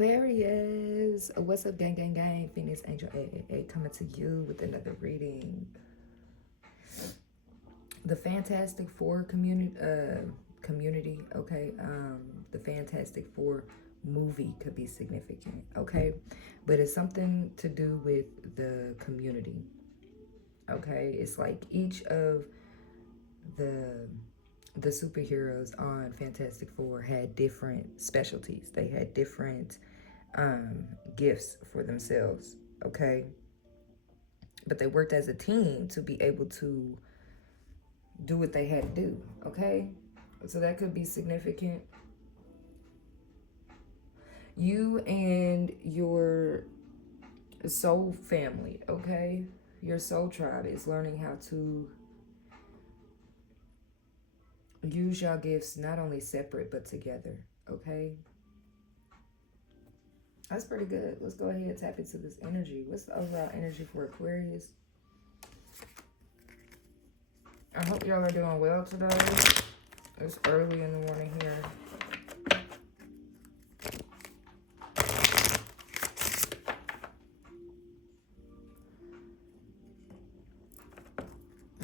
Aquarius, what's up, gang, gang, gang? Phoenix Angel A coming to you with another reading. The Fantastic Four community, okay. The Fantastic Four movie could be significant, okay, but it's something to do with the community, okay. It's like each of the the superheroes on Fantastic Four had different specialties. They had different gifts for themselves, okay? But they worked as a team to be able to do what they had to do, okay? So that could be significant. You and your soul family, okay? Your soul tribe is learning how to use your gifts not only separate but together, okay? That's pretty good. Let's go ahead and tap into this energy. What's the overall energy for Aquarius? I hope y'all are doing well today. It's early in the morning here.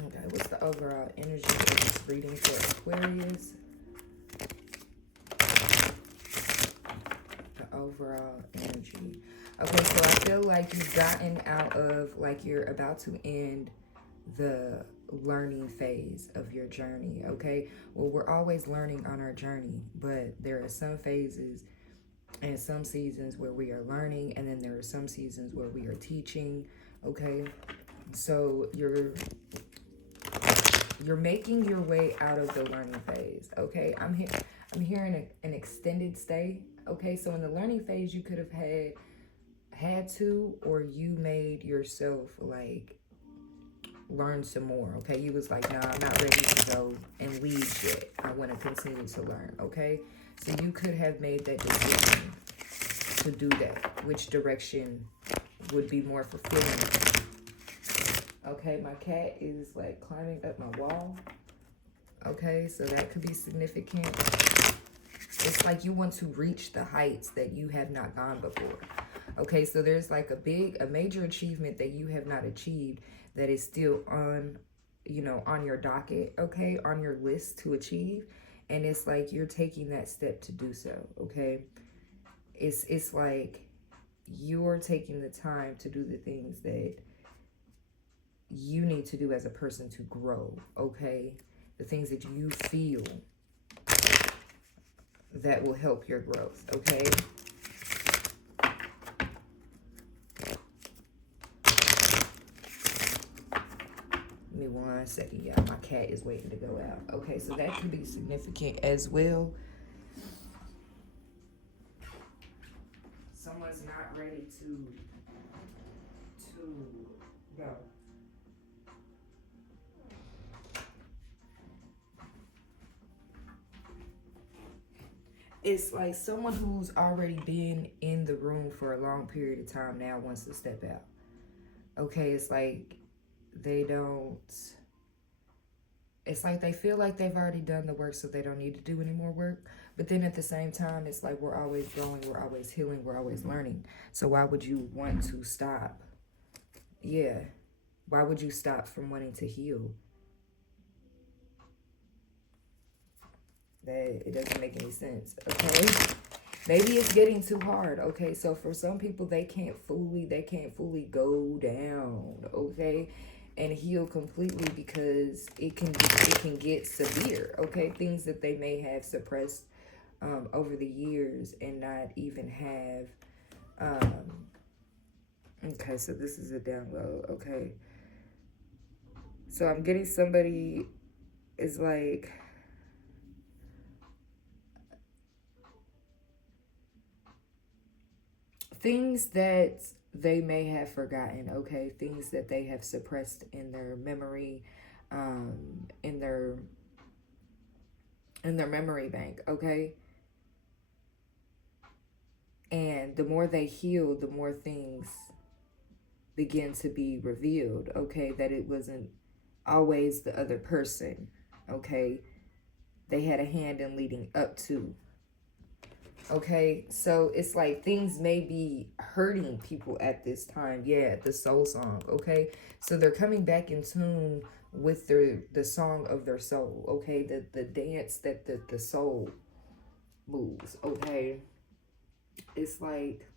Okay, what's the overall energy for this reading for Aquarius? The overall energy. Okay, so I feel like you've gotten out of, like you're about to end the learning phase of your journey, okay? Well, we're always learning on our journey, but there are some phases and some seasons where we are learning, and then there are some seasons where we are teaching, okay? So you're making your way out of the learning phase, okay? I'm hearing an extended stay, okay? So in the learning phase, you could have had to, or you made yourself like learn some more, okay? You was like, nah, I'm not ready to go and leave yet. I want to continue to learn, okay? So you could have made that decision to do that. Which direction would be more fulfilling? Okay, my cat is like climbing up my wall. Okay, so that could be significant. It's like you want to reach the heights that you have not gone before. Okay, so there's like a major achievement that you have not achieved that is still on, on your docket, okay, on your list to achieve. And it's like you're taking that step to do so, okay? It's like you're taking the time to do the things that you need to do as a person to grow, okay? The things that you feel that will help your growth, okay? Give me 1 second, y'all. My cat is waiting to go out. Okay, so that could be significant as well. Someone's not ready to go. It's like someone who's already been in the room for a long period of time now wants to step out. Okay, it's like it's like they feel like they've already done the work, so they don't need to do any more work. But then at the same time, it's like we're always growing, we're always healing, we're always learning. So why would you want to stop? Yeah. Why would you stop from wanting to heal? It doesn't make any sense, okay? Maybe it's getting too hard, okay? So for some people, they can't fully go down, okay? And heal completely because it can get severe, okay? Things that they may have suppressed over the years and not even have. Okay, so this is a download, okay? So I'm getting somebody is like, things that they may have forgotten, okay? Things that they have suppressed in their memory, in their memory bank, okay? And the more they heal, the more things begin to be revealed, okay? That it wasn't always the other person, okay? They had a hand in leading up to. Okay, so it's like things may be hurting people at this time. Yeah, the soul song. Okay, so they're coming back in tune with the song of their soul. Okay, the dance that the soul moves. Okay, it's like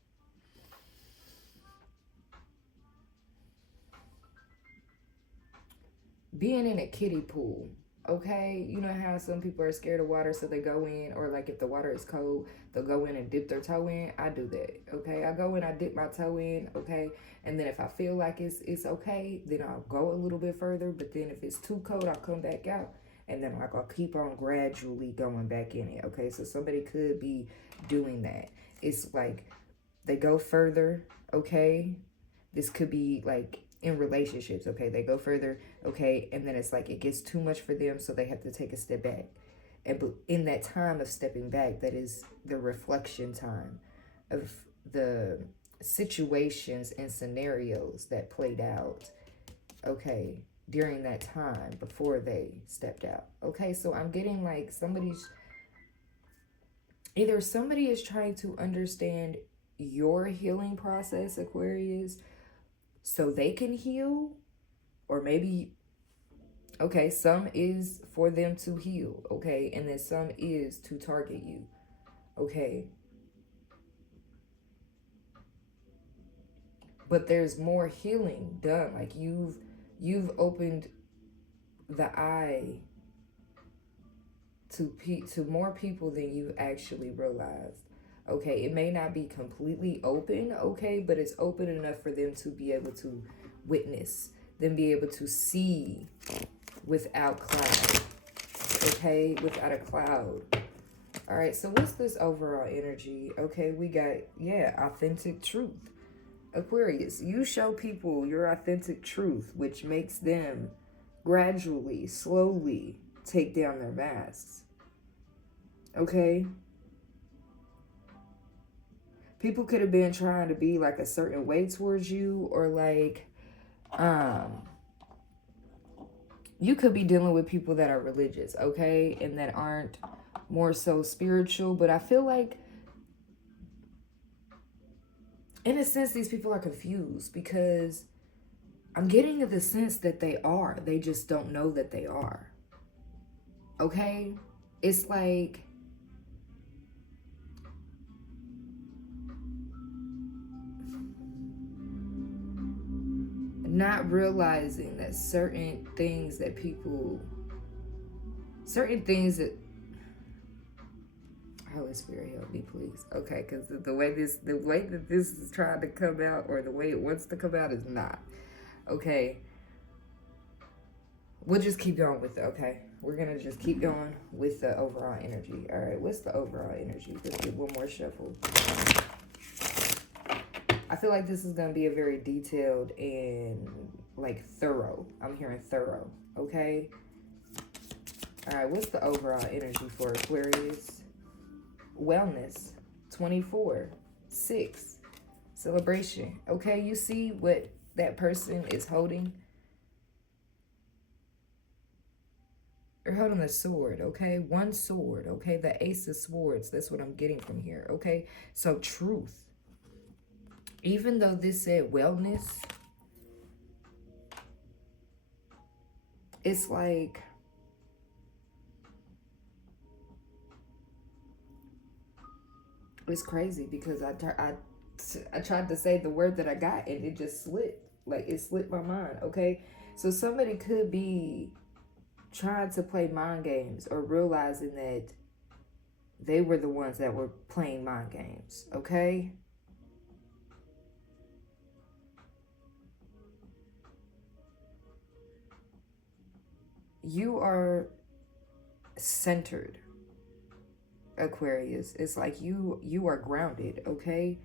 being in a kiddie pool. Okay, you know how some people are scared of water, so they go in, or like if the water is cold, they'll go in and dip their toe in. I do that. Okay, I go in, I dip my toe in. Okay, and then if I feel like it's okay, then I'll go a little bit further. But then if it's too cold, I'll come back out, and then like I'll keep on gradually going back in it. Okay, so somebody could be doing that. It's like they go further. Okay, this could be like in relationships. Okay, they go further. Okay, and then it's like it gets too much for them, so they have to take a step back. And but in that time of stepping back, that is the reflection time of the situations and scenarios that played out. Okay, during that time before they stepped out. Okay, so I'm getting like either somebody is trying to understand your healing process, Aquarius, so they can heal, or maybe, okay, some is for them to heal, okay, and then some is to target you, okay, but there's more healing done. Like you've opened the eye to more people than you actually realized. Okay, it may not be completely open, okay, but it's open enough for them to be able to witness, then be able to see without cloud. Okay, without a cloud. All right, so what's this overall energy? Okay, we got, yeah, authentic truth. Aquarius, you show people your authentic truth, which makes them gradually, slowly take down their masks. Okay? People could have been trying to be like a certain way towards you, or like, you could be dealing with people that are religious, okay, and that aren't more so spiritual. But I feel like, in a sense, these people are confused, because I'm getting the sense that they just don't know that they are. Okay, it's like not realizing that certain things that Holy Spirit, help me, please. Okay, because the way that this is trying to come out, or the way it wants to come out, is not. Okay, we'll just keep going with it. Okay, we're gonna just keep going with the overall energy. All right, what's the overall energy? Let's get one more shuffle. I feel like this is gonna be a very detailed and like thorough. I'm hearing thorough. Okay. All right, what's the overall energy for Aquarius? Wellness, 24, 6, celebration. Okay, you see what that person is holding? They're holding a sword, okay? One sword, okay? The Ace of Swords, that's what I'm getting from here, okay? So truth. Even though this said wellness, it's like, it's crazy, because I tried to say the word that I got, and it just slipped. Like, it slipped my mind, okay? So somebody could be trying to play mind games, or realizing that they were the ones that were playing mind games, okay? You are centered, Aquarius. It's like you are grounded, okay?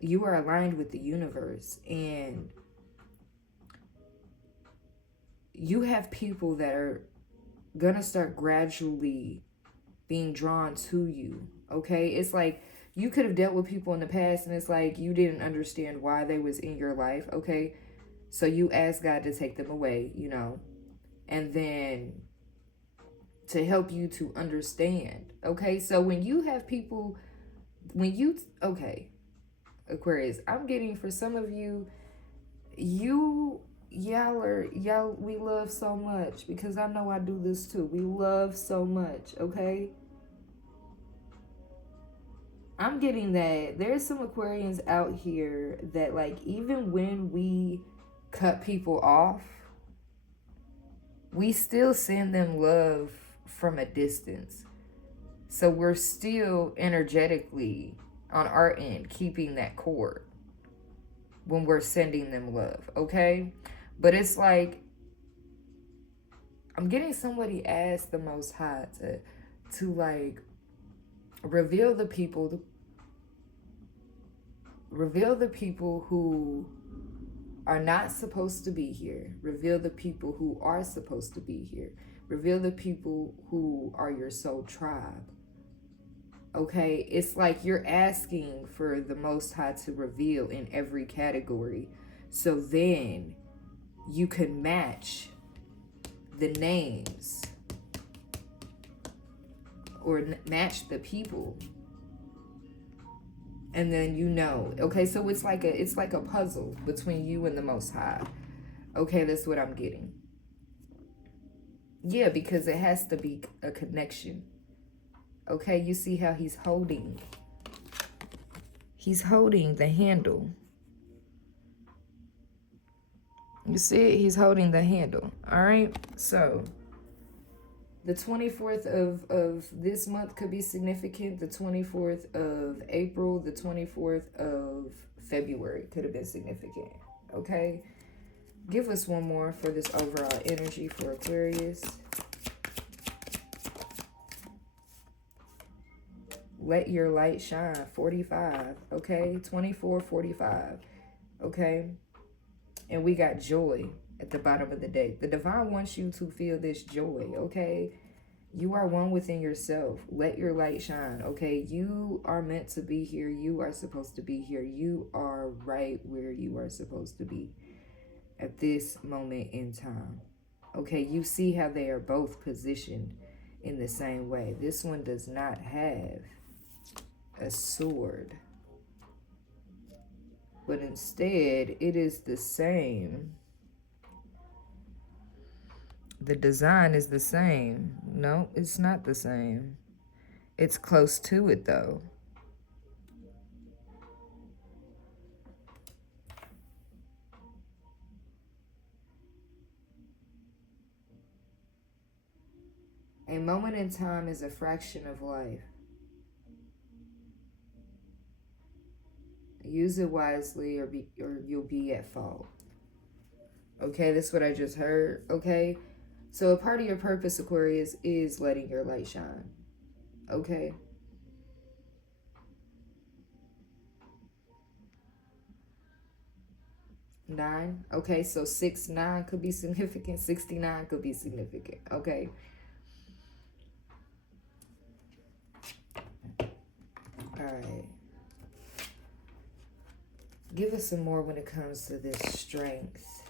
You are aligned with the universe, and you have people that are gonna start gradually being drawn to you, okay? It's like you could have dealt with people in the past, and it's like you didn't understand why they was in your life, okay? So you asked God to take them away, and then to help you to understand, Okay, so when you have people, okay, Aquarius, I'm getting for some of you, y'all, we love so much, because I know I do this too. We love so much, okay? I'm getting that there's some Aquarians out here that, like, even when we cut people off, we still send them love from a distance. So we're still energetically on our end keeping that cord when we're sending them love, okay? But it's like, I'm getting somebody ask the Most High to like reveal the people who are not supposed to be here. Reveal the people who are supposed to be here. Reveal the people who are your soul tribe. Okay, it's like you're asking for the Most High to reveal in every category, so then you can match the names or match the people, and then you know. Okay, so it's like a puzzle between you and the Most High. Okay, that's what I'm getting. Yeah, because it has to be a connection. Okay, you see how he's holding the handle. You see it? He's holding the handle. All right, so the 24th of this month could be significant. The 24th of April, the 24th of February could have been significant. Okay, give us one more for this overall energy for Aquarius. Let your light shine, 45, okay? 24, 45, okay? And we got joy at the bottom of the day. The divine wants you to feel this joy, okay? You are one within yourself. Let your light shine, okay? You are meant to be here. You are supposed to be here. You are right where you are supposed to be at this moment in time, okay? You see how they are both positioned in the same way. This one does not have a sword, but instead it is the same. The design is the same. No, it's not the same. It's close to it though. A moment in time is a fraction of life. Use it wisely or you'll be at fault. Okay, that's what I just heard. Okay, so a part of your purpose, Aquarius, is letting your light shine. Okay. Nine. Okay, so 6-9 could be significant. 69 could be significant. Okay. All right. Give us some more when it comes to this strength.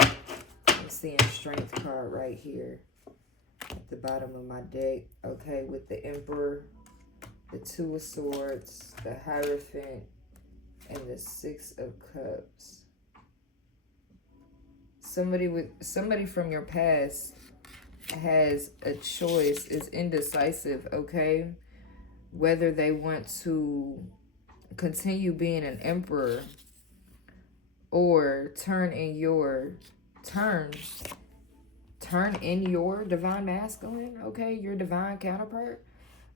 I'm seeing strength card right here at the bottom of my deck. Okay, with the Emperor, the Two of Swords, the Hierophant, and the Six of Cups. Somebody from your past has a choice, is indecisive, okay? Whether they want to continue being an emperor or turn in your divine masculine, okay? Your divine counterpart.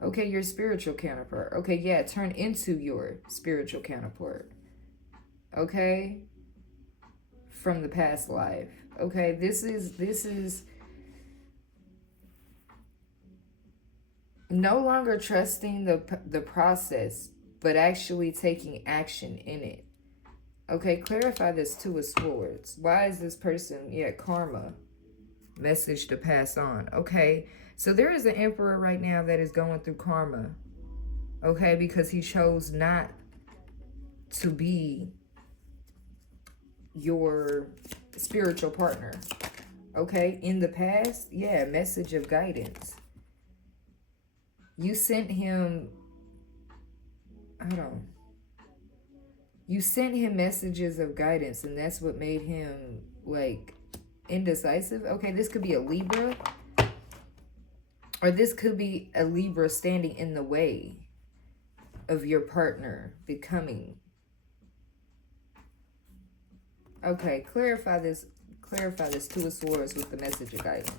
Okay, your spiritual counterpart. Okay, yeah, turn into your spiritual counterpart. Okay? From the past life. Okay, this is no longer trusting the process, but actually taking action in it. Okay, clarify this Two of Swords. Why is this person, karma, message to pass on? Okay, so there is an emperor right now that is going through karma. Okay, because he chose not to be your spiritual partner. Okay, in the past, message of guidance. You sent him, hold on. You sent him messages of guidance, and that's what made him, like, indecisive. Okay, this could be a Libra, or this could be a Libra standing in the way of your partner becoming. Okay, clarify this Two of Swords with the message of guidance.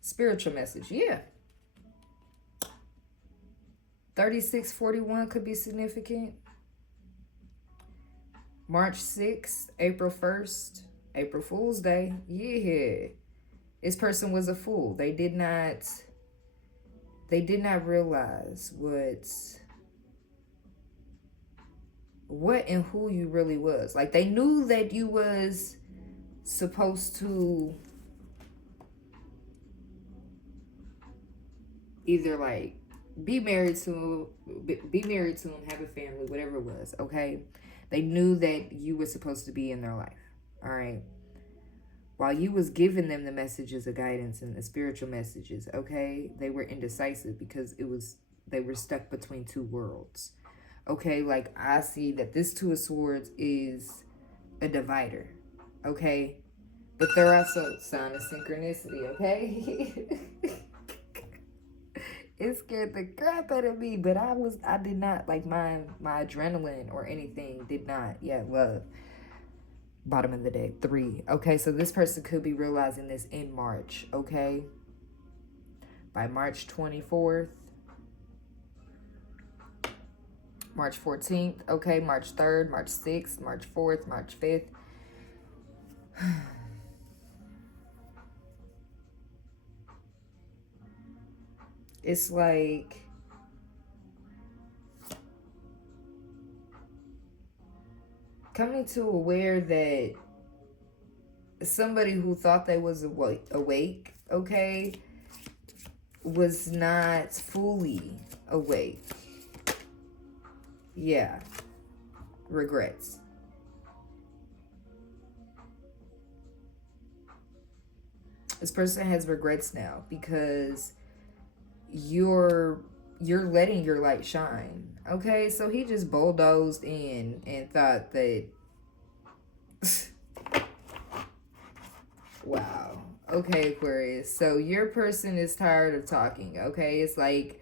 Spiritual message, yeah. 3641 could be significant. March 6th, April 1st, April Fool's Day. Yeah. This person was a fool. They did not realize what and who you really was. Like, they knew that you was supposed to either, like, be married to him, have a family, whatever it was, okay? They knew that you were supposed to be in their life, all right? While you was giving them the messages of guidance and the spiritual messages, okay, they were indecisive because they were stuck between two worlds, okay? Like, I see that this Two of Swords is a divider, okay? But they're also sign of synchronicity, okay? It scared the crap out of me, but I did not, like, my adrenaline or anything did not, love. Bottom of the deck, 3. Okay, so this person could be realizing this in March, okay? By March 24th. March 14th, okay? March 3rd, March 6th, March 4th, March 5th. It's like coming to aware that somebody who thought they was awake, okay, was not fully awake. Yeah. Regrets. This person has regrets now because you're letting your light shine. Okay, so he just bulldozed in and thought that wow. Okay, Aquarius. So your person is tired of talking, okay? It's like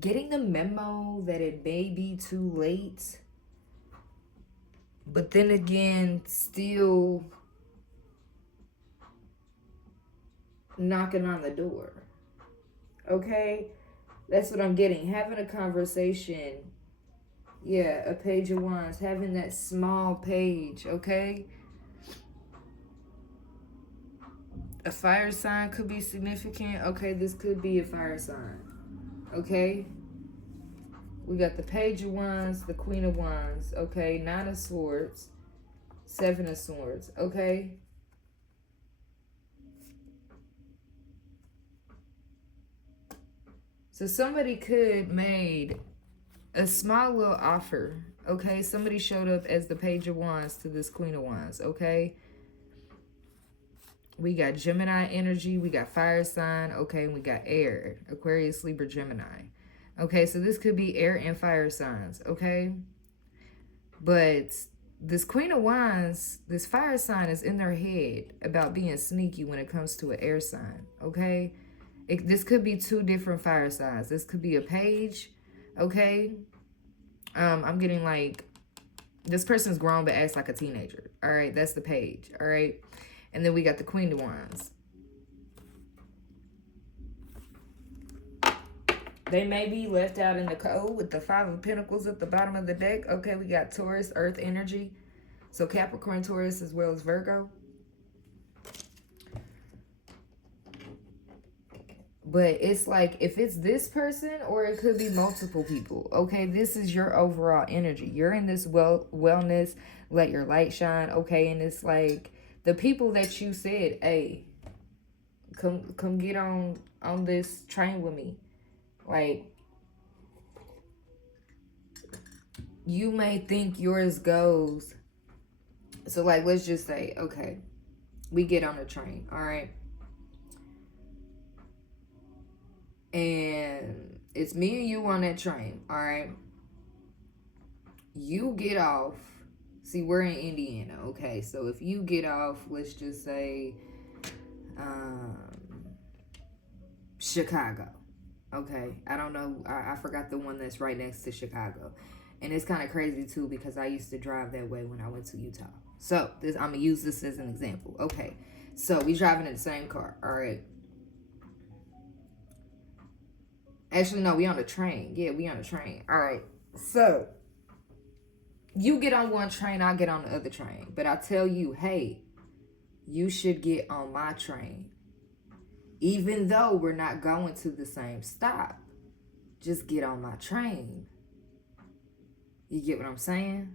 getting the memo that it may be too late, but then again, still knocking on the door. Okay? That's what I'm getting. Having a conversation. Yeah, a Page of Wands. Having that small page, okay? A fire sign could be significant. Okay, this could be a fire sign. Okay? We got the Page of Wands, the Queen of Wands. Okay, 9 of Swords, 7 of Swords. Okay? So somebody could made a small little offer, okay? Somebody showed up as the Page of Wands to this Queen of Wands, okay? We got Gemini energy, we got fire sign, okay, and we got air, Aquarius, Libra, Gemini. Okay, so this could be air and fire signs, okay? But this Queen of Wands, this fire sign is in their head about being sneaky when it comes to an air sign, okay? This could be 2 different fire signs. This could be a page, okay? I'm getting like, this person's grown but acts like a teenager. All right, that's the page, all right? And then we got the Queen of Wands. They may be left out in the cold with the 5 of Pentacles at the bottom of the deck. Okay, we got Taurus, Earth energy. So Capricorn, Taurus, as well as Virgo. But it's like, if it's this person or it could be multiple people, okay, this is your overall energy. You're in this wellness, let your light shine, okay, and it's like the people that you said, hey, come get on this train with me. Like, you may think yours goes. So like, let's just say, okay, we get on the train, all right? And it's me and you on that train, all right? You get off. See, we're in Indiana, okay? So if you get off, let's just say, Chicago, okay? I don't know. I forgot the one that's right next to Chicago. And it's kind of crazy, too, because I used to drive that way when I went to Utah. So I'm going to use this as an example. Okay, so we driving in the same car, all right? Actually, no, we on the train. Yeah, we on the train. All right, so you get on one train, I'll get on the other train. But I tell you, hey, you should get on my train. Even though we're not going to the same stop, just get on my train. You get what I'm saying?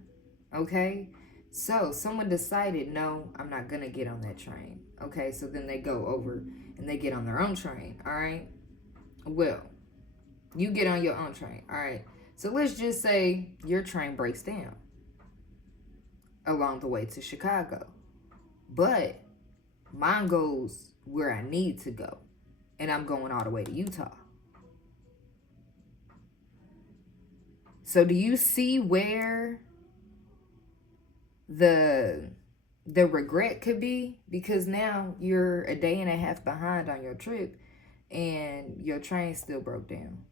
Okay? So someone decided, no, I'm not going to get on that train. Okay, so then they go over and they get on their own train. All right? Well, you get on your own train. All right? So let's just say your train breaks down along the way to Chicago. But mine goes where I need to go. And I'm going all the way to Utah. So do you see where the regret could be? Because now you're a day and a half behind on your trip and your train still broke down.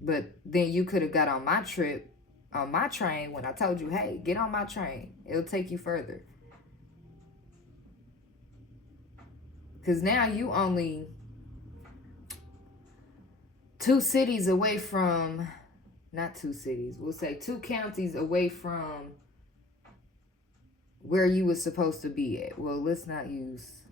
But then you could have got on my trip, on my train, when I told you, hey, get on my train. It'll take you further. Because now you only 2 cities away from, not 2 cities, we'll say 2 counties away from where you were supposed to be at. Well, let's not use,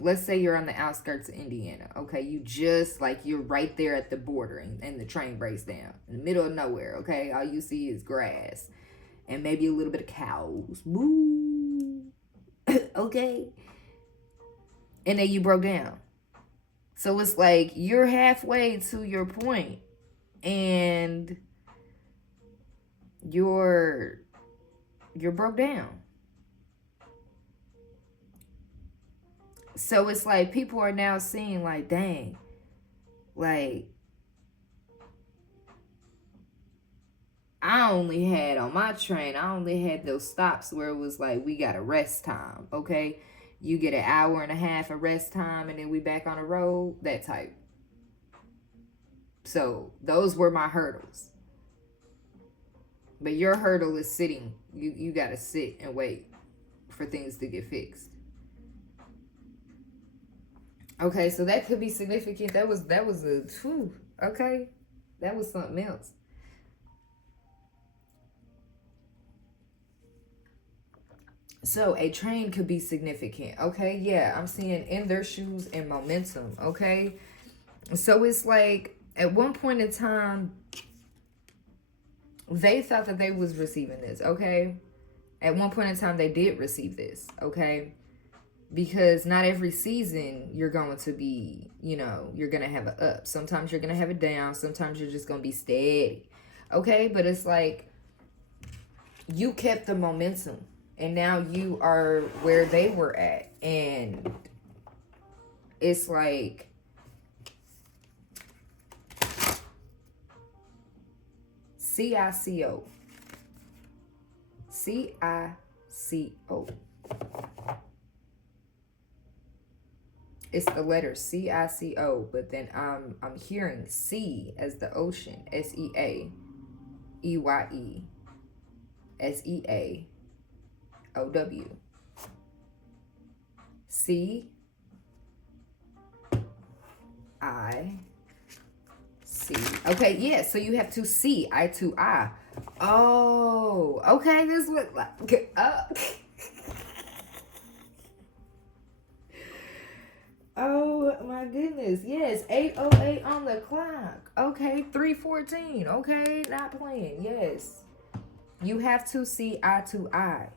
let's say you're on the outskirts of Indiana. Okay, you just, like, you're right there at the border and the train breaks down. In the middle of nowhere, okay? All you see is grass and maybe a little bit of cows. Moo. Okay? And then you broke down. So it's like you're halfway to your point and you're broke down. So it's like people are now seeing like, dang, like I only had on my train, I only had those stops where it was like, we got a rest time, okay? You get an hour and a half of rest time and then we back on the road, that type. So those were my hurdles. But your hurdle is sitting. You got to sit and wait for things to get fixed. Okay, so that could be significant. That was a, whew, okay. That was something else. So a train could be significant, okay? Yeah, I'm seeing in their shoes and momentum, okay? So it's like at one point in time, they thought that they was receiving this, okay? At one point in time, they did receive this, okay? Because not every season you're going to be, you're going to have an up. Sometimes you're going to have it down. Sometimes you're just going to be steady, okay? But it's like you kept the momentum. And now you are where they were at. And it's like CICO. CICO. It's the letter CICO, but then I'm hearing C as the ocean. SEAEYE. SEAOW. C I C. Okay, yeah, so you have to C, I to I. Oh, okay, this was like oh my goodness. Yes, 8:08 on the clock. Okay, 3:14. Okay, not playing. Yes. You have to see eye to eye.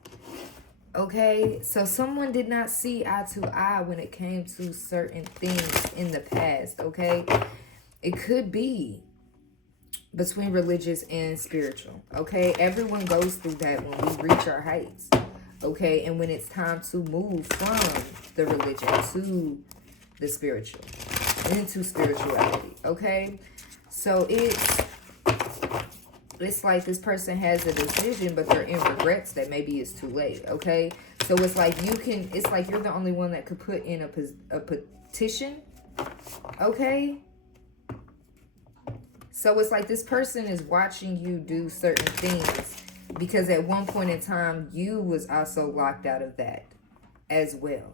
Okay, so someone did not see eye to eye when it came to certain things in the past, okay? It could be between religious and spiritual. Okay, everyone goes through that when we reach our heights. Okay, and when it's time to move from the religion to the spiritual, into spirituality. Okay, so it's like this person has a decision, but they're in regrets that maybe it's too late. Okay, so it's like it's like you're the only one that could put in a petition. Okay, so it's like this person is watching you do certain things because at one point in time you was also locked out of that as well.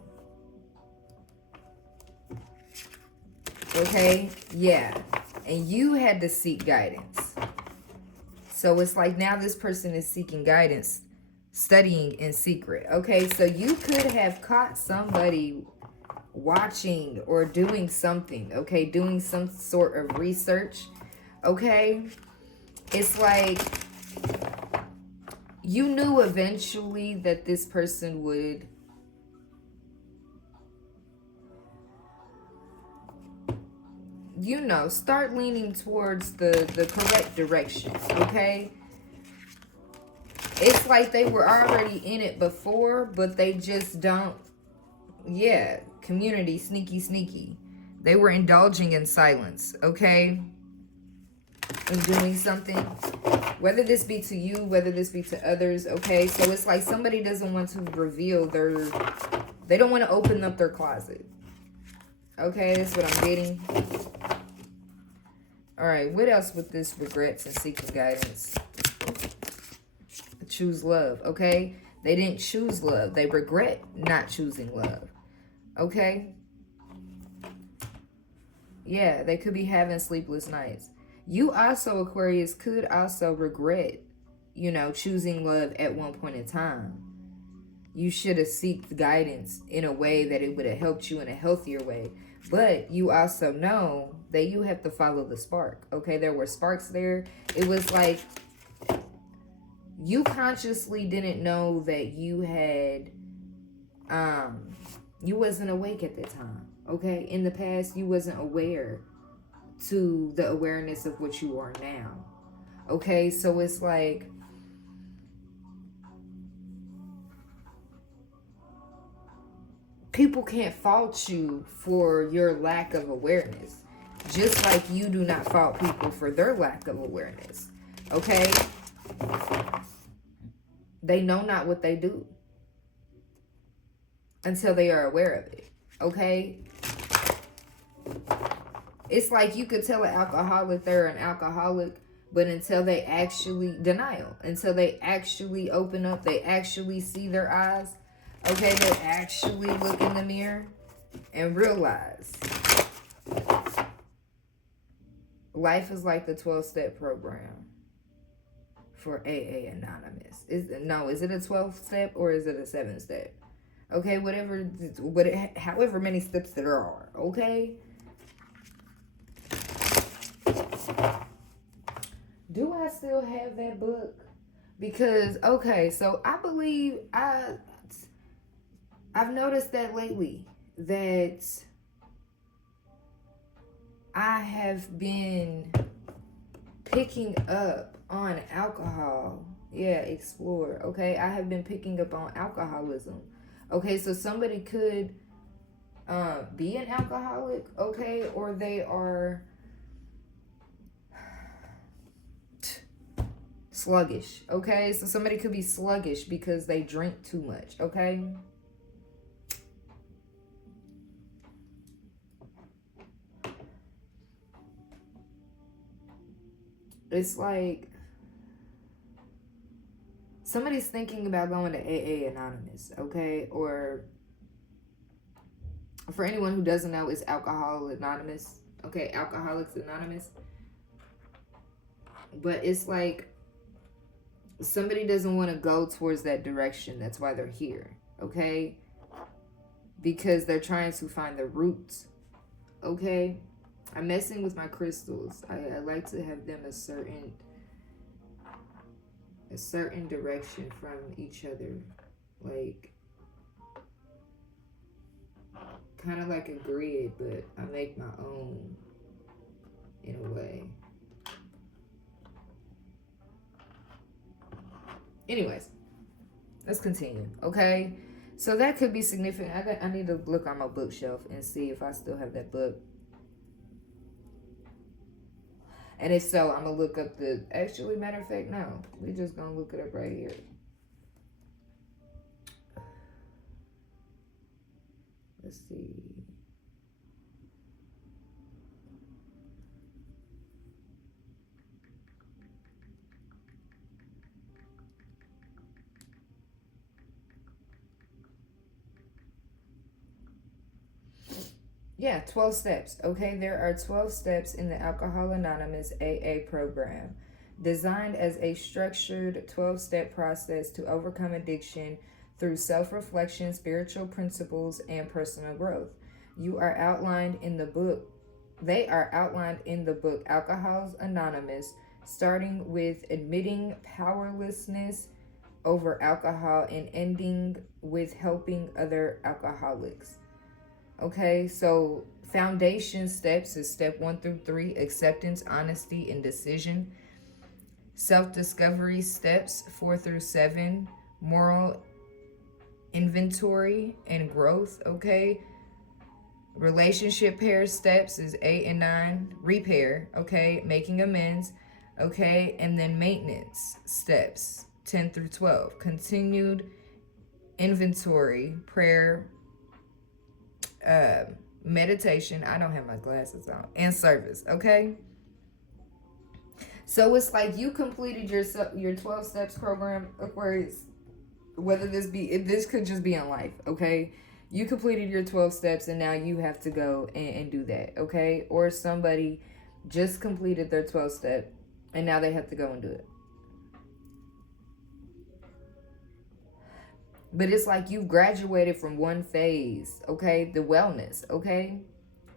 Okay, yeah, and you had to seek guidance. So it's like now this person is seeking guidance, studying in secret. Okay, so you could have caught somebody watching or doing something. Okay, doing some sort of research. Okay, it's like you knew eventually that this person would start leaning towards the correct direction. Okay, it's like they were already in it before, but they just don't. Yeah, community, sneaky. They were indulging in silence. Okay, and doing something, whether this be to you, whether this be to others. Okay, so it's like somebody doesn't want to reveal they don't want to open up their closet. Okay, that's what I'm getting. All right, what else with this regrets and seeking guidance? Choose love. Okay, they didn't choose love, they regret not choosing love. Okay, yeah, they could be having sleepless nights. You also, Aquarius, could also regret, choosing love at one point in time. You should have sought guidance in a way that it would have helped you in a healthier way. But you also know that you have to follow the spark. Okay, there were sparks there. It was like you consciously didn't know that you had, you wasn't awake at that time. Okay, in the past, you wasn't aware to the awareness of what you are now. Okay, so it's like people can't fault you for your lack of awareness, just like you do not fault people for their lack of awareness. Okay, they know not what they do until they are aware of it. Okay, it's like you could tell an alcoholic they're an alcoholic, but until they actually until they actually open up, they actually see their eyes. Okay, they actually look in the mirror and realize life is like the 12-step program for AA Anonymous. Is it a 12-step or is it a 7-step? Okay, however many steps there are. Okay. Do I still have that book? Because okay, so I believe I've noticed that lately that I have been picking up on alcohol. Yeah, explore. Okay, I have been picking up on alcoholism. Okay, so somebody could be an alcoholic, okay, or they are sluggish. Okay, so somebody could be sluggish because they drink too much. Okay, it's like somebody's thinking about going to AA Anonymous, okay? Or for anyone who doesn't know, it's Alcohol Anonymous, okay? Alcoholics Anonymous. But it's like somebody doesn't want to go towards that direction. That's why they're here, okay? Because they're trying to find the roots, okay? I'm messing with my crystals. I like to have them a certain direction from each other, like kind of like a grid, but I make my own in a way. Anyways, let's continue, okay? So that could be significant. I need to look on my bookshelf and see if I still have that book. And if so, I'm going to look up the... Actually, matter of fact, no. We're just going to look it up right here. Let's see. Yeah, 12 steps. Okay, there are 12 steps in the Alcohol Anonymous AA program, designed as a structured 12-step process to overcome addiction through self-reflection, spiritual principles, and personal growth. You are outlined in the book. They are outlined in the book Alcoholics Anonymous, starting with admitting powerlessness over alcohol and ending with helping other alcoholics. Okay, so foundation steps is step 1 through 3: acceptance, honesty, and decision. Self-discovery steps 4 through 7: moral inventory and growth. Okay, relationship pair steps is 8 and 9: repair. Okay, making amends. Okay, and then maintenance steps 10 through 12: continued inventory, prayer, meditation, I don't have my glasses on, and service. Okay, so it's like you completed your 12 steps program, Aquarius. Whether this could just be in life. Okay, you completed your 12 steps and now you have to go and do that. Okay, or somebody just completed their 12 step and now they have to go and do it. But it's like you've graduated from one phase, okay? The wellness, okay?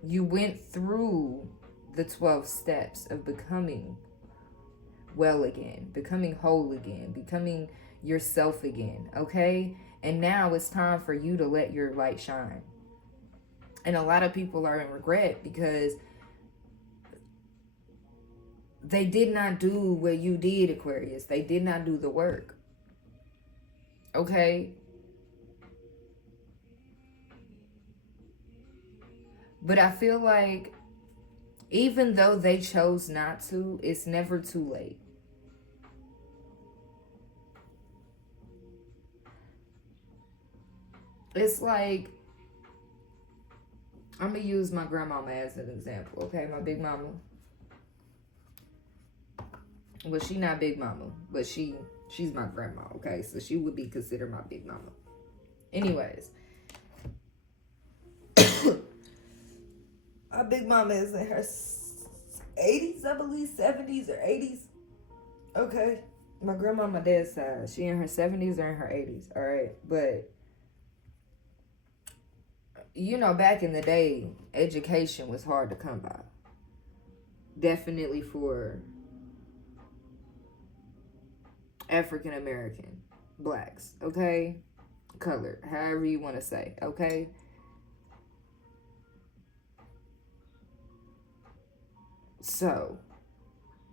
You went through the 12 steps of becoming well again, becoming whole again, becoming yourself again, okay? And now it's time for you to let your light shine. And a lot of people are in regret because they did not do what you did, Aquarius. They did not do the work, okay? But I feel like even though they chose not to, it's never too late. It's like, I'm going to use my grandmama as an example, okay? My big mama. Well, she not big mama, but she's my grandma, okay? So she would be considered my big mama. Anyways. My big mama is in her 80s, I believe, 70s or 80s. Okay. My grandma on my dad's side, she in her 70s or in her 80s, all right? But, you know, back in the day, education was hard to come by. Definitely for African American, blacks, okay? Colored, however you want to say, okay? So,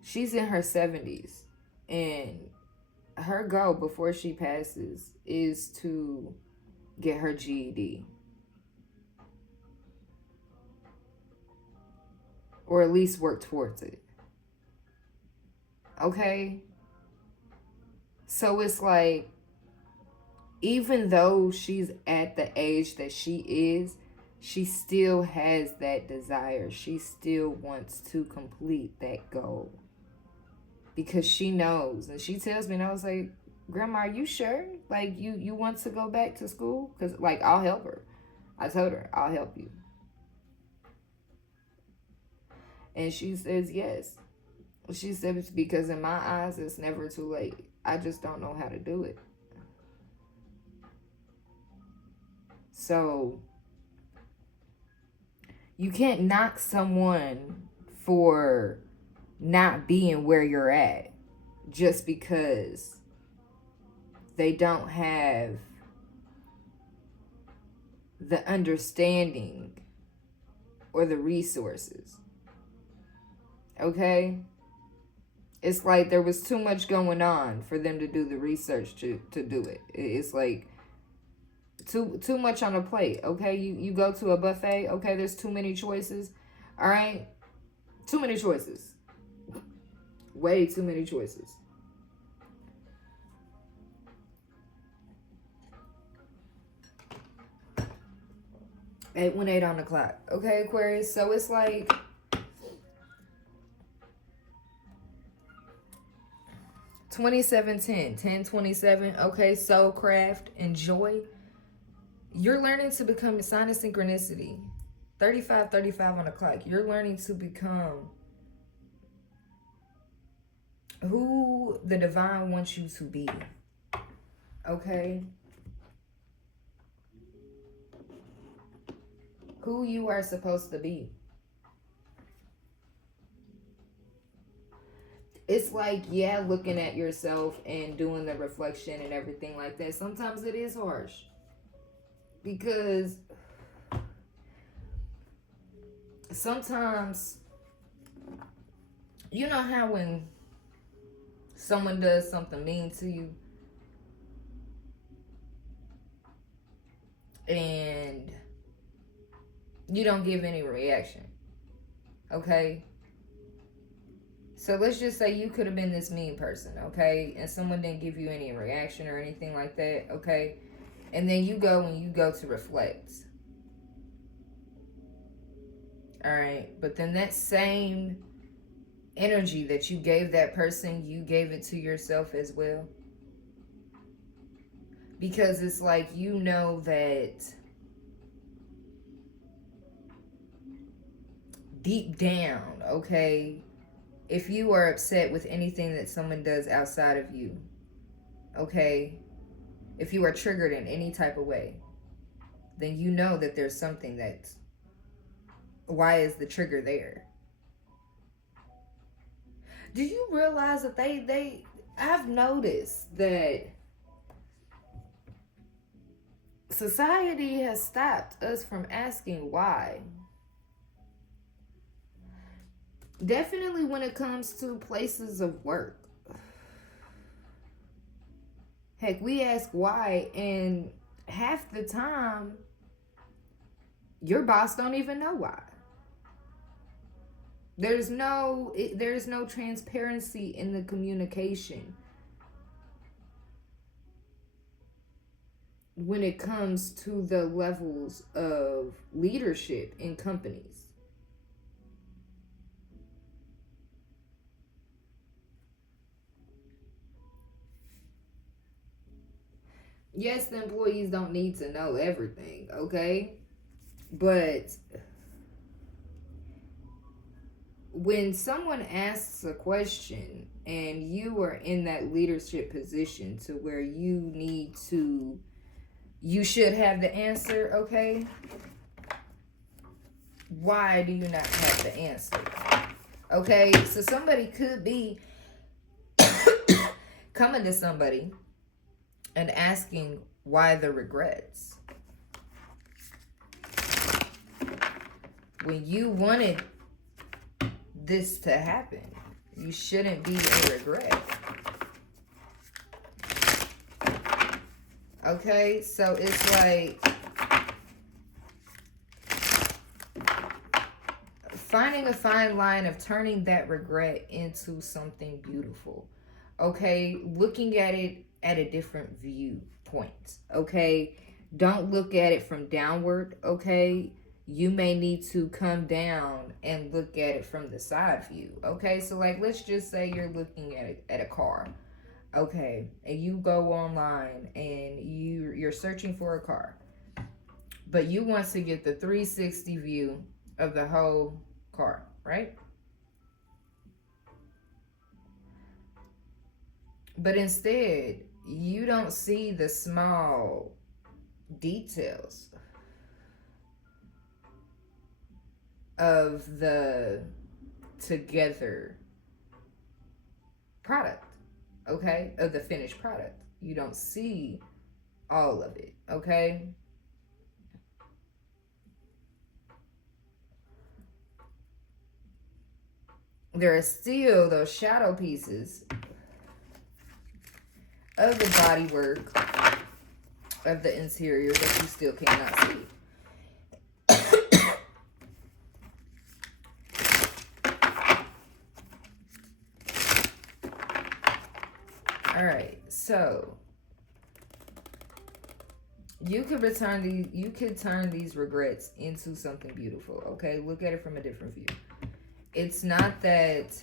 she's in her 70s, and her goal before she passes is to get her GED. Or at least work towards it. Okay? So it's like, even though she's at the age that she is, she still has that desire. She still wants to complete that goal. Because she knows. And she tells me, and I was like, Grandma, are you sure? Like, you want to go back to school? Because, like, I'll help her. I told her, I'll help you. And she says, yes. She said, it's because in my eyes, it's never too late. I just don't know how to do it. So, you can't knock someone for not being where you're at just because they don't have the understanding or the resources. Okay? It's like there was too much going on for them to do the research to do it. It's like too much on a plate. Okay, you go to a buffet. Okay, there's too many choices. All right, too many choices. Way too many choices. Eight one eight on the clock. Okay, Aquarius. So it's like 2710, 1027. Okay, soul craft and joy. You're learning to become a sign of synchronicity. 3535 on the clock. You're learning to become who the divine wants you to be. Okay? Who you are supposed to be. It's like, yeah, looking at yourself and doing the reflection and everything like that. Sometimes it is harsh. Because sometimes, you know how when someone does something mean to you and you don't give any reaction, okay? So let's just say you could have been this mean person, okay? And someone didn't give you any reaction or anything like that, okay? And then you go to reflect. All right? But then that same energy that you gave that person, you gave it to yourself as well. Because it's like, you know that deep down, okay, if you are upset with anything that someone does outside of you, okay, if you are triggered in any type of way, then you know that there's something that's, why is the trigger there? Do you realize that I've noticed that society has stopped us from asking why. Definitely when it comes to places of work. Heck, we ask why, and half the time, your boss don't even know why. There's no transparency in the communication when it comes to the levels of leadership in companies. Yes, the employees don't need to know everything, okay? But when someone asks a question and you are in that leadership position to where you should have the answer, okay? Why do you not have the answer? Okay, so somebody could be coming to somebody and asking why the regrets. When you wanted this to happen, you shouldn't be in regret. Okay, so it's like finding a fine line of turning that regret into something beautiful. Okay, looking at it at a different viewpoint. Okay, don't look at it from downward. Okay, you may need to come down and look at it from the side view. Okay, so like, let's just say you're looking at a car. Okay, and you go online and you're searching for a car, but you want to get the 360 view of the whole car, right? But instead, you don't see the small details of the together product, okay? Of the finished product. You don't see all of it, okay? there are still those shadow pieces of the body work of the interior that you still cannot see. All right, so you could turn these regrets into something beautiful. Okay, look at it from a different view. It's not that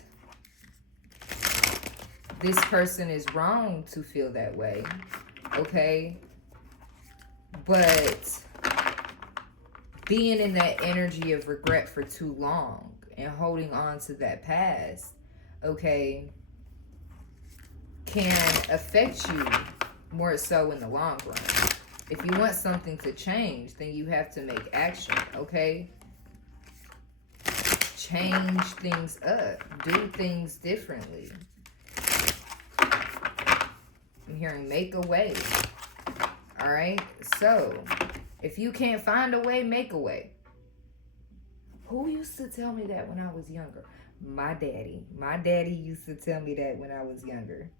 this person is wrong to feel that way, okay? But being in that energy of regret for too long and holding on to that past, okay, can affect you more so in the long run. If you want something to change, then you have to make action, okay? Change things up. Do things differently. I'm hearing make a way. All right? So, if you can't find a way, make a way. Who used to tell me that when I was younger? My daddy. My daddy used to tell me that when I was younger.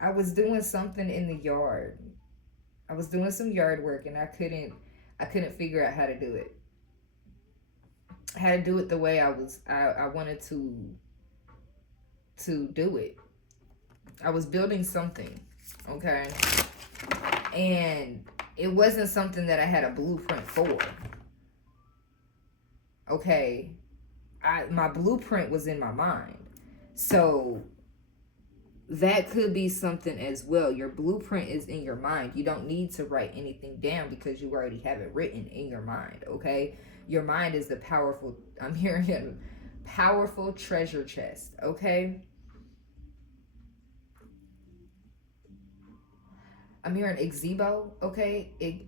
I was doing something in the yard. I was doing some yard work and I couldn't figure out how to do it. How to do it the way I wanted to do it. I was building something, okay? And it wasn't something that I had a blueprint for. Okay? My blueprint was in my mind. So that could be something as well. Your blueprint is in your mind. You don't need to write anything down because you already have it written in your mind, okay? Your mind is the powerful, I'm hearing a powerful treasure chest, okay? I'm hearing gazebo, okay? The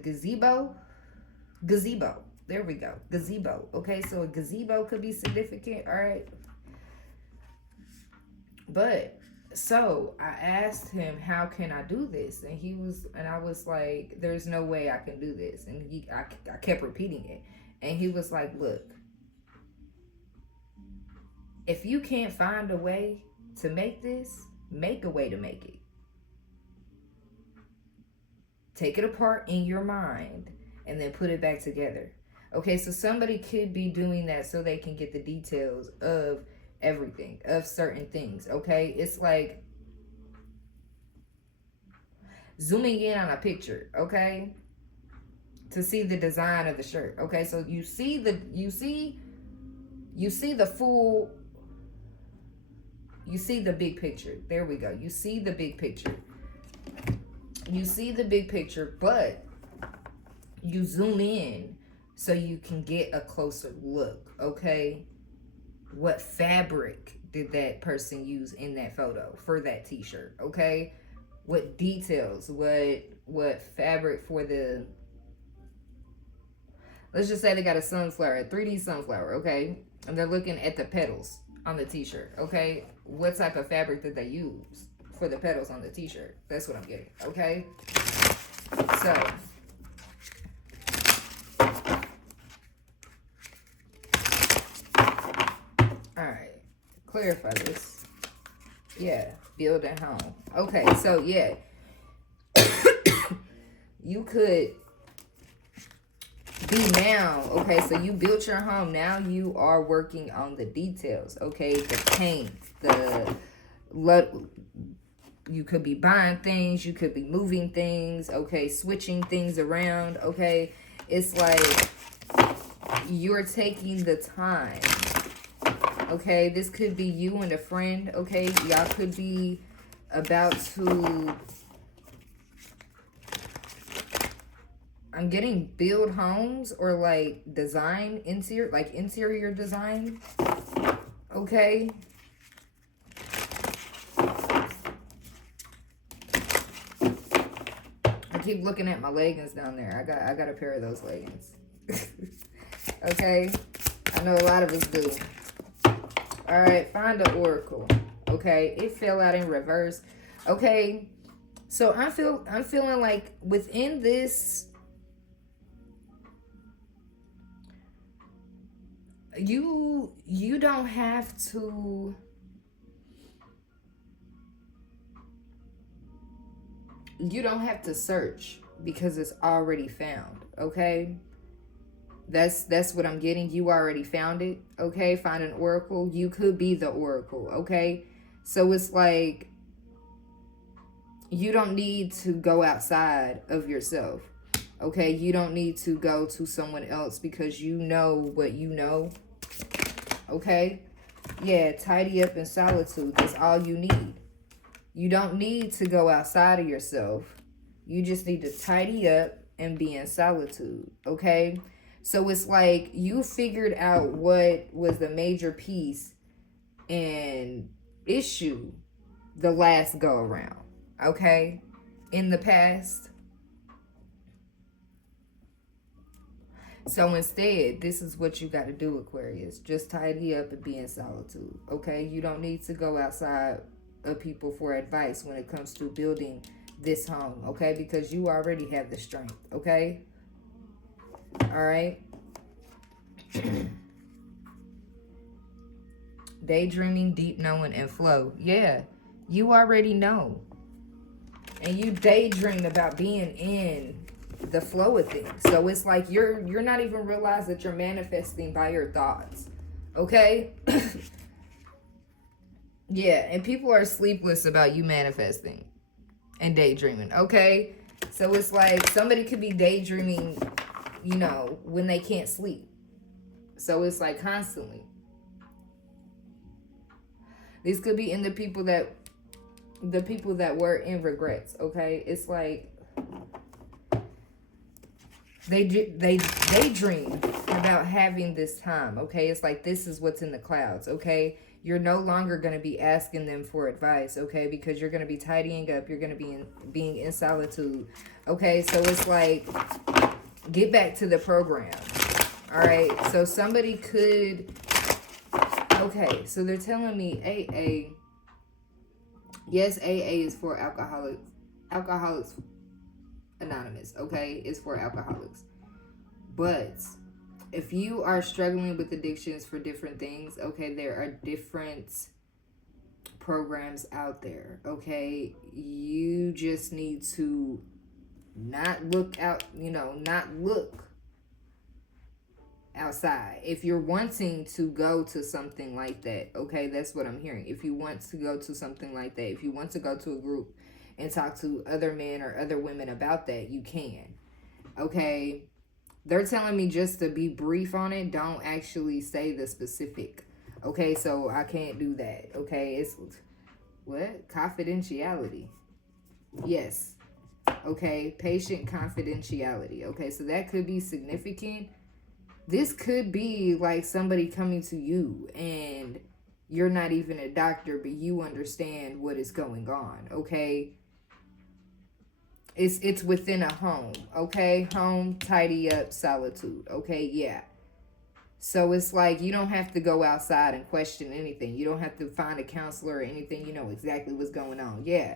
gazebo. There we go. Gazebo, okay? So a gazebo could be significant, all right? But so I asked him, how can I do this? And I was like, there's no way I can do this. And I kept repeating it. And he was like, look, if you can't find a way to make this, make a way to make it. Take it apart in your mind and then put it back together. Okay, so somebody could be doing that so they can get the details of everything, of certain things, okay? It's like zooming in on a picture, okay? To see the design of the shirt, okay? So you see the full, you see the big picture. There we go. You see the big picture. You see the big picture, but you zoom in so you can get a closer look, okay? What fabric did that person use in that photo for that t-shirt, okay? What details, what fabric for the, let's just say they got a sunflower, a 3D sunflower, okay? And they're looking at the petals on the t-shirt, okay? What type of fabric did they use for the petals on the t-shirt? That's what I'm getting, okay? So all right, clarify this. Yeah, build a home. Okay, so yeah, you could be now, okay, so you built your home. Now you are working on the details, okay? The paint, you could be buying things, you could be moving things, okay? Switching things around, okay? It's like you're taking the time. Okay, this could be you and a friend, okay? Y'all could be about to, I'm getting build homes or like design, interior design, okay? I keep looking at my leggings down there. I got a pair of those leggings. Okay? I know a lot of us do. All right, find an oracle. Okay, it fell out in reverse. Okay, so I'm feeling like within this, you don't have to, search because it's already found, okay? That's what I'm getting. You already found it, okay? Find an oracle. You could be the oracle, okay? So it's like you don't need to go outside of yourself, okay? You don't need to go to someone else because you know what you know, okay? Yeah, tidy up in solitude. That's all you need. You don't need to go outside of yourself. You just need to tidy up and be in solitude, okay? So it's like you figured out what was the major piece and issue the last go around, okay? In the past. So instead, this is what you got to do, Aquarius. Just tidy up and be in solitude, okay? You don't need to go outside of people for advice when it comes to building this home, okay? Because you already have the strength, okay? All right? Daydreaming, deep knowing, and flow. Yeah, you already know. And you daydream about being in the flow of things. So it's like you're not even realize that you're manifesting by your thoughts. Okay? Yeah, and people are sleepless about you manifesting and daydreaming, okay? So it's like somebody could be daydreaming, you know, when they can't sleep. So it's like constantly. These could be in the people that were in regrets, okay? It's like they dream about having this time, okay? It's like this is what's in the clouds, okay? You're no longer going to be asking them for advice, okay? Because you're going to be tidying up. You're going to be being in solitude, okay? So it's like get back to the program, all right? So somebody could, okay, so they're telling me AA. Yes, AA is for Alcoholics Anonymous, okay? It's for alcoholics. But if you are struggling with addictions for different things, okay, there are different programs out there, okay? You just need to not look out, not look outside. If you're wanting to go to something like that, okay, that's what I'm hearing. If you want to go to something like that, if you want to go to a group and talk to other men or other women about that, you can, okay? They're telling me just to be brief on it. Don't actually say the specific, okay? So I can't do that, okay? It's what? Confidentiality. Yes, okay? Patient confidentiality, okay? So that could be significant. This could be like somebody coming to you and you're not even a doctor, but you understand what is going on, okay? It's within a home, okay? Home, tidy up, solitude, okay? Yeah. So it's like you don't have to go outside and question anything. You don't have to find a counselor or anything. You know exactly what's going on. Yeah.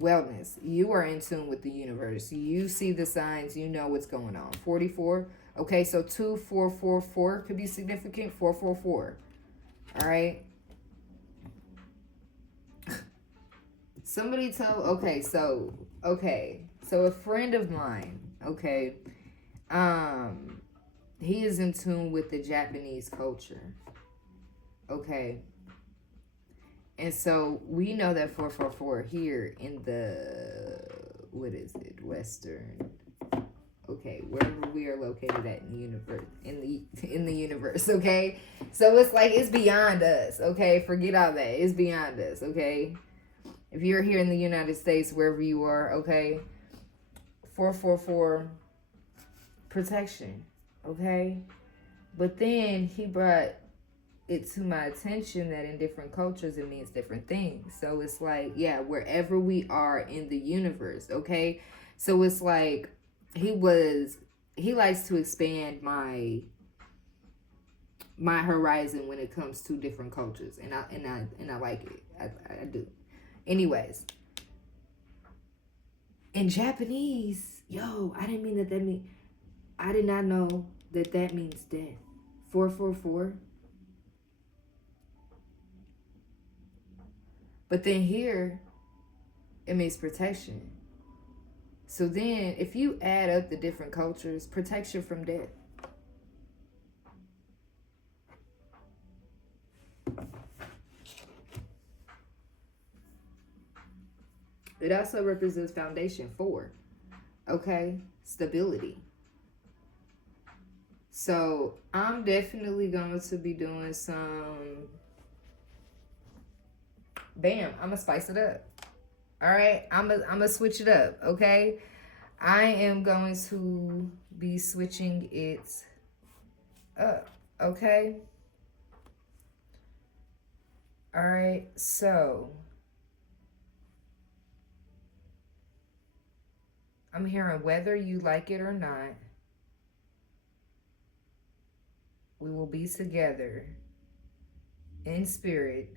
Wellness. You are in tune with the universe. You see the signs. You know what's going on. 44. Okay, so 2444 could be significant. 444. All right. Somebody told, okay, so a friend of mine, okay, he is in tune with the Japanese culture, okay, and so we know that 444 here in the, what is it, Western, okay, wherever we are located at in the universe, in the universe, okay, so it's like, it's beyond us, okay, forget all that, it's beyond us, okay. If you're here in the United States, wherever you are, okay, 444, protection, okay? But then he brought it to my attention that in different cultures, it means different things. So it's like, yeah, wherever we are in the universe, okay? So it's like, he likes to expand my horizon when it comes to different cultures. And I like it. I do. Anyways, in Japanese, I didn't mean I did not know that means death. 444. But then here, it means protection. So then, if you add up the different cultures, protection from death. It also represents foundation 4. Okay? Stability. So, I'm definitely going to be doing some... Bam, I'm going to spice it up. All right? I'm going to switch it up, okay? I am going to be switching it up, okay? All right, so... I'm hearing whether you like it or not, we will be together in spirit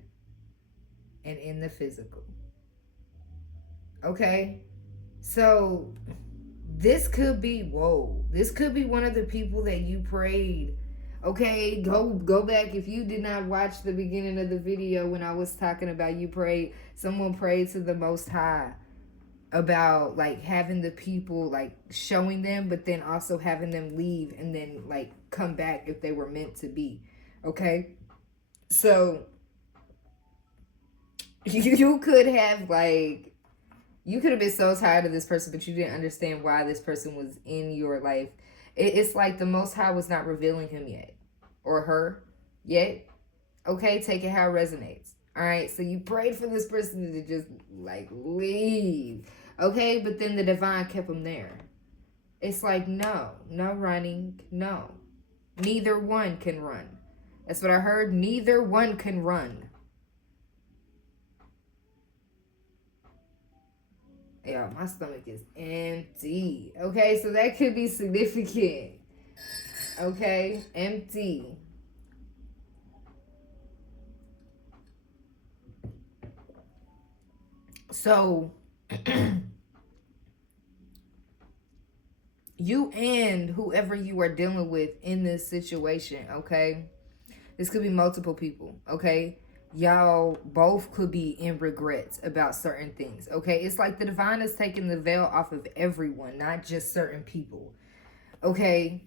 and in the physical. Okay? So this could be, whoa, this could be one of the people that you prayed. Okay, go back. If you did not watch the beginning of the video when I was talking about you prayed, someone prayed to the Most High about like having the people, like showing them, but then also having them leave and then like come back if they were meant to be. Okay, so you could have like, you could have been so tired of this person, but you didn't understand why this person was in your life. It's like the Most High was not revealing him yet, or her yet. Okay, take it how it resonates. All right, so you prayed for this person to just like leave. Okay, but then the divine kept them there. It's like, no running, no. Neither one can run. That's what I heard. Neither one can run. Yeah, my stomach is empty. Okay, so that could be significant. Okay, empty. So, you and whoever you are dealing with in this situation, okay? This could be multiple people, okay? Y'all both could be in regrets about certain things, okay? It's like the divine is taking the veil off of everyone, not just certain people, okay?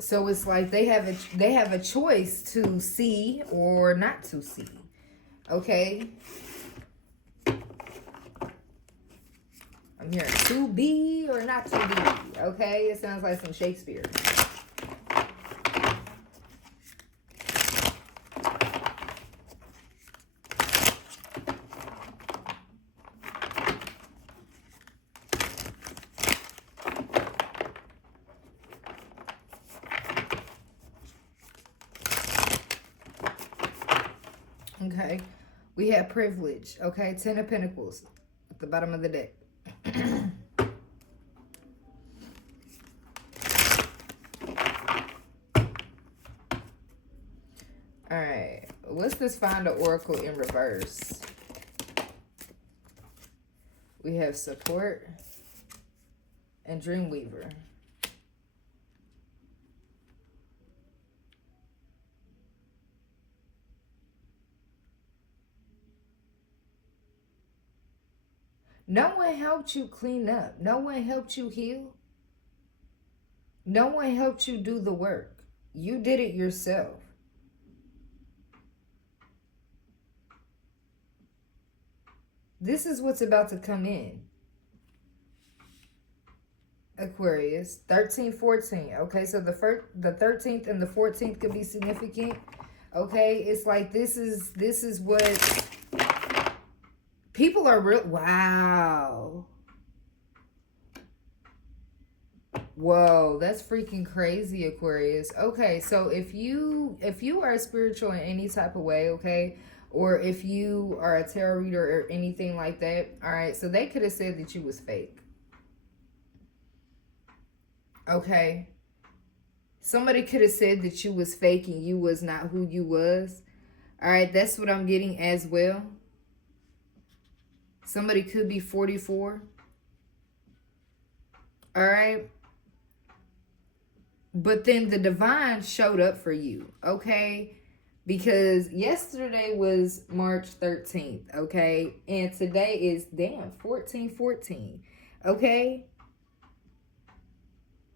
So it's like they have a choice to see or not to see, okay? I'm hearing to be or not to be, okay? It sounds like some Shakespeare. Okay, we have privilege, okay? 10 of Pentacles at the bottom of the deck. All right, let's just find the Oracle in reverse. We have support and Dreamweaver. No one helped you clean up. No one helped you heal. No one helped you do the work. You did it yourself. This is what's about to come in. Aquarius, 13, 14. Okay, so the 13th and the 14th could be significant. Okay, it's like this is what people are real. Wow. Whoa, that's freaking crazy, Aquarius. Okay, so if you are spiritual in any type of way, okay, or if you are a tarot reader or anything like that, all right, so they could have said that you was fake. Okay. Somebody could have said that you was fake and you was not who you was. All right, that's what I'm getting as well. Somebody could be 44. All right. But then the divine showed up for you, okay? Because yesterday was March 13th, okay? And today is, damn, 14/14, okay?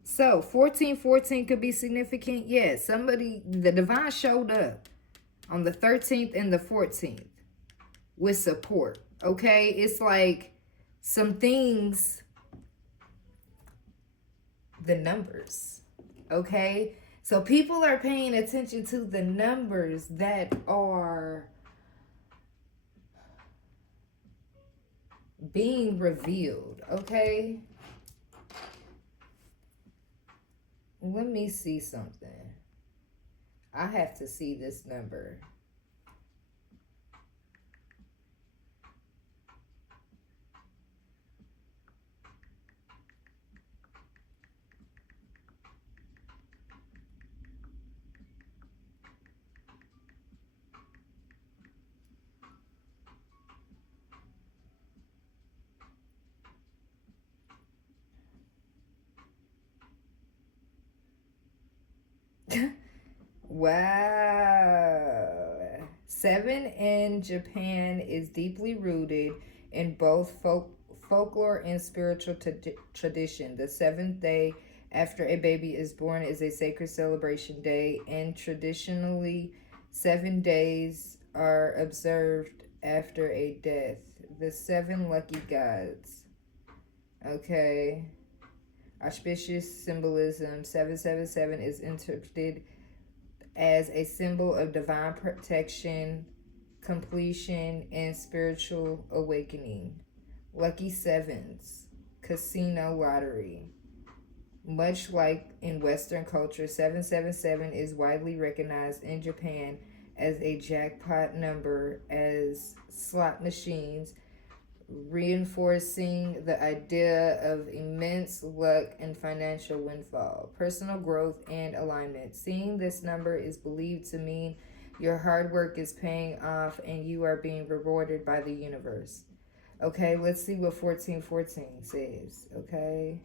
So 14/14 could be significant. Yes, somebody, the divine showed up on the 13th and the 14th with support, okay? It's like some things, the numbers, okay? So people are paying attention to the numbers that are being revealed, okay? Let me see something. I have to see this number. Wow. 7 in Japan is deeply rooted in both folklore and spiritual tradition. The seventh day after a baby is born is a sacred celebration day, and traditionally, 7 days are observed after a death. The 7 lucky gods. Okay. Auspicious symbolism. 777 is interpreted as a symbol of divine protection, completion, and spiritual awakening. Lucky sevens, casino lottery. Much like in Western culture, 777 is widely recognized in Japan as a jackpot number as slot machines, reinforcing the idea of immense luck and financial windfall, personal growth, and alignment. Seeing this number is believed to mean your hard work is paying off and you are being rewarded by the universe. Okay, let's see what 14/14 says. Okay,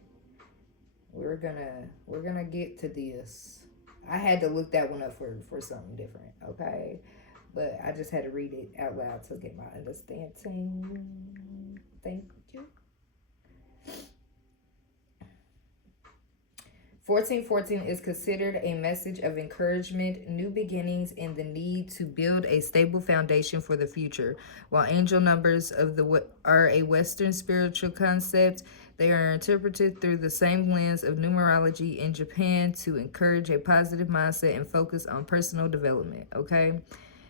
we're gonna get to this. I had to look that one up for something different. Okay, but I just had to read it out loud to get my understanding. Thank you. 14/14 is considered a message of encouragement, new beginnings, and the need to build a stable foundation for the future. While angel numbers are a Western spiritual concept, they are interpreted through the same lens of numerology in Japan to encourage a positive mindset and focus on personal development. Okay?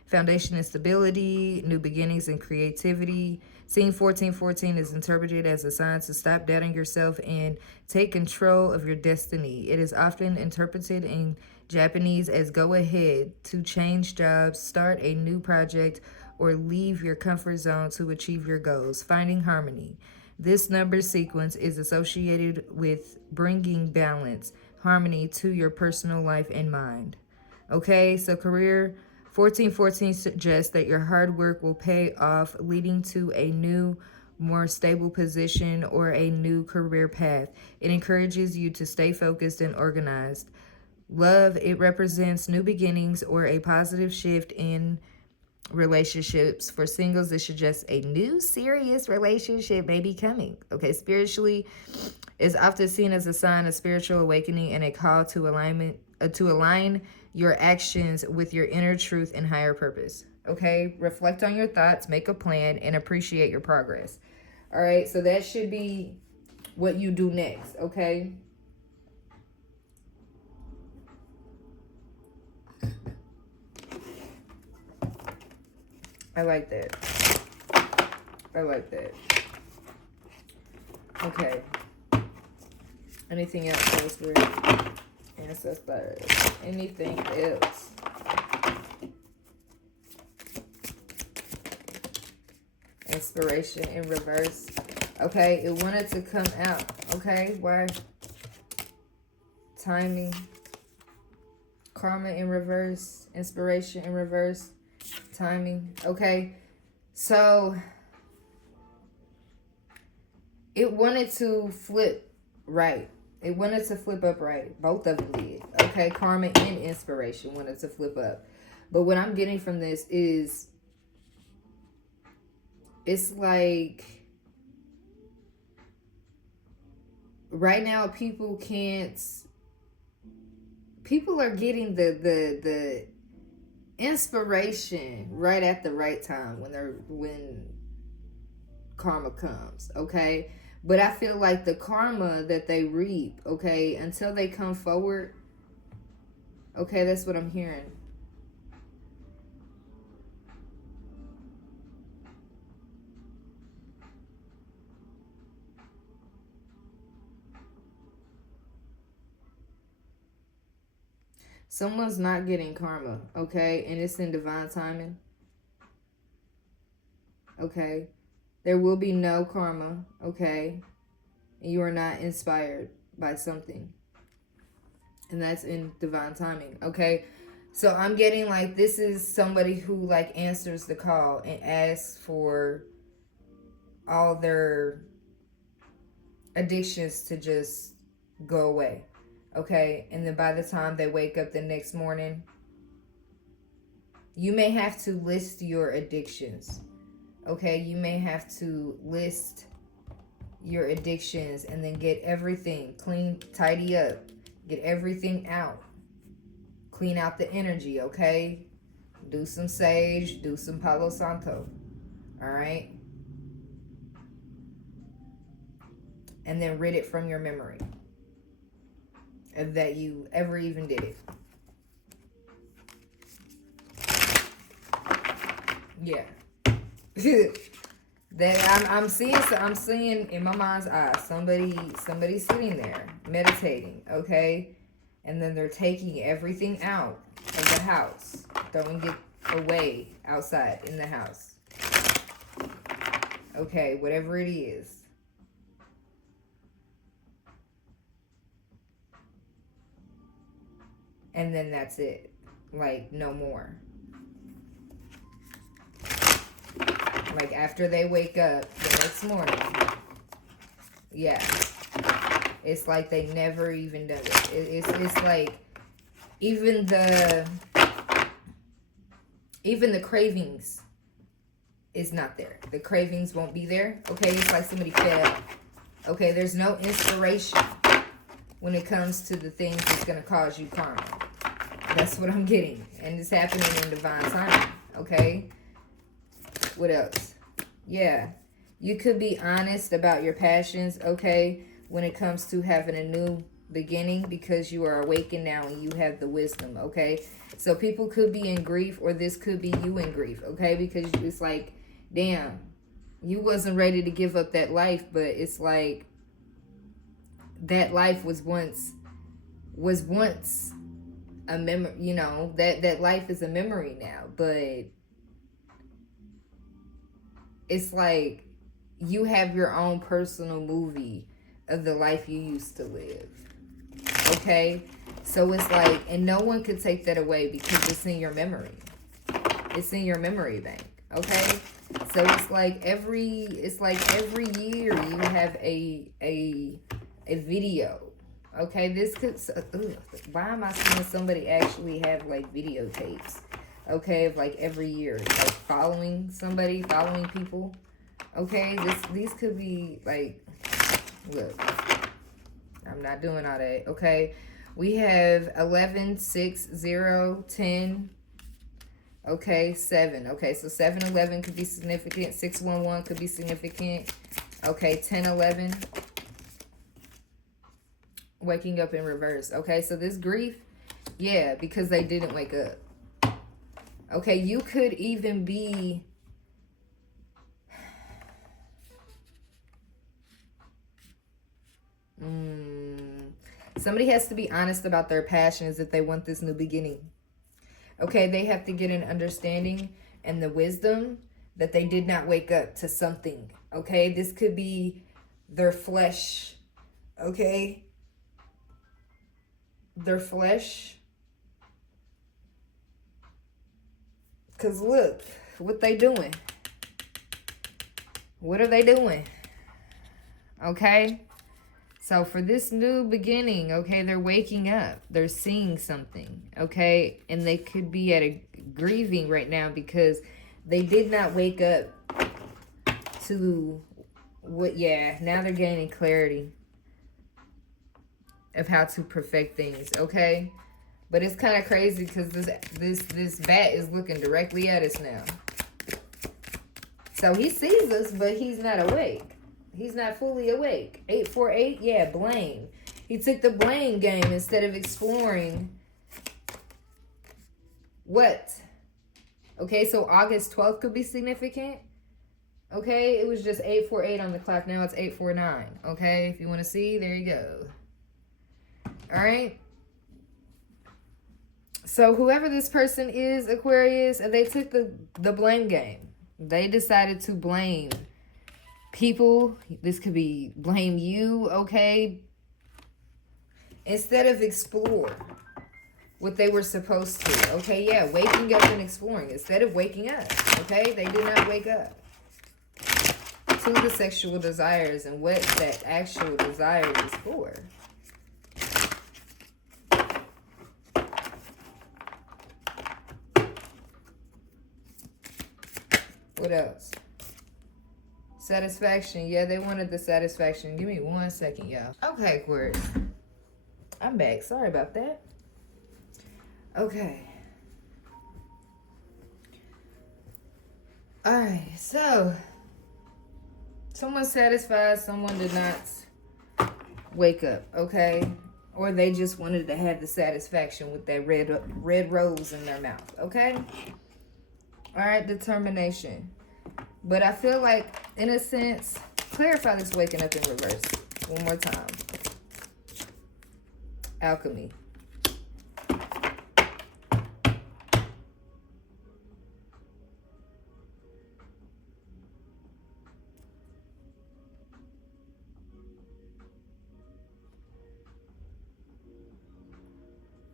Foundation and stability, new beginnings and creativity. Seeing 14/14 is interpreted as a sign to stop doubting yourself and take control of your destiny. It is often interpreted in Japanese as go ahead to change jobs, start a new project, or leave your comfort zone to achieve your goals. Finding harmony. This number sequence is associated with bringing balance, harmony to your personal life and mind. Okay, so career. 14/14 suggests that your hard work will pay off, leading to a new, more stable position or a new career path. It encourages you to stay focused and organized. Love, it represents new beginnings or a positive shift in relationships. For singles, it suggests a new serious relationship may be coming. Okay, spiritually is often seen as a sign of spiritual awakening and a call to align your actions with your inner truth and higher purpose. Okay, reflect on your thoughts, make a plan, and appreciate your progress. All right, so that should be what you do next. Okay. I like that. I like that. Okay. Anything else for ancestors? Anything else? Inspiration in reverse. Okay, it wanted to come out. Okay, why? Timing. Karma in reverse. Inspiration in reverse. Timing. Okay, so it wanted to flip right. It wanted to flip up right. Both of them did. Okay, karma and inspiration wanted to flip up. But what I'm getting from this is, it's like right now people are getting the inspiration right at the right time when karma comes, okay? But I feel like the karma that they reap, okay, until they come forward, okay, that's what I'm hearing. Someone's not getting karma, okay? And it's in divine timing, okay? There will be no karma, okay? And you are not inspired by something. And that's in divine timing, okay? So I'm getting like this is somebody who like answers the call and asks for all their addictions to just go away, okay? And then by the time they wake up the next morning, you may have to list your addictions, okay? You may have to list your addictions and then get everything clean, tidy up, get everything out, clean out the energy, okay? Do some sage, do some Palo Santo, all right? And then rid it from your memory of that you ever even did it. Yeah. That I'm seeing in my mind's eye somebody sitting there meditating, okay? And then they're taking everything out of the house, throwing it away outside in the house. Okay, whatever it is. And then that's it. Like, no more. Like, after they wake up the next morning, yeah, it's like they never even done it. It's like even the cravings is not there. The cravings won't be there. Okay, it's like somebody fed. Okay, there's no inspiration when it comes to the things that's gonna cause you karma. That's what I'm getting, and it's happening in divine timing. Okay. What else? Yeah. You could be honest about your passions, okay, when it comes to having a new beginning, because you are awakened now and you have the wisdom, okay? So people could be in grief, or this could be you in grief, okay? Because it's like, damn, you wasn't ready to give up that life, but it's like that life was once a memory, you know, that life is a memory now, but it's like you have your own personal movie of the life you used to live. Okay? So it's like, and no one could take that away because it's in your memory. It's in your memory bank. Okay? So it's like every year you have a video. Okay? This could, why am I seeing somebody actually have like videotapes? Okay, of like every year, like following people. Okay, these could be like, look, I'm not doing all that. Okay, we have 11, 6, 0, 10. Okay, 7. Okay, so 7-11 could be significant. 6-1-1 could be significant. Okay, 10-11. Waking up in reverse. Okay, so this grief, yeah, because they didn't wake up. Okay, you could even be somebody has to be honest about their passions if they want this new beginning. Okay, they have to get an understanding and the wisdom that they did not wake up to something. Okay, this could be their flesh. Okay, their flesh. Because look, what they doing. What are they doing? Okay? So for this new beginning, okay, they're waking up. They're seeing something, okay? And they could be at a grieving right now because they did not wake up to what, yeah, now they're gaining clarity of how to perfect things, okay? But it's kind of crazy because this bat is looking directly at us now. So he sees us, but he's not awake. He's not fully awake. 848, yeah, blame. He took the blame game instead of exploring what? Okay, so August 12th could be significant. Okay, it was just 848 on the clock. Now it's 849. Okay, if you want to see, there you go. All right. So whoever this person is, Aquarius, they took the blame game. They decided to blame people. This could be blame you, okay? Instead of explore what they were supposed to, okay? Yeah, waking up and exploring instead of waking up, okay? They did not wake up to the sexual desires and what that actual desire is for. What else? Satisfaction. Yeah, they wanted the satisfaction. Give me 1 second, y'all. Okay, Aquarius. I'm back. Sorry about that. Okay. Alright, so someone satisfied, someone did not wake up, okay? Or they just wanted to have the satisfaction with that red rose in their mouth, okay? Alright, determination. But I feel like, in a sense, clarify this waking up in reverse. One more time. Alchemy.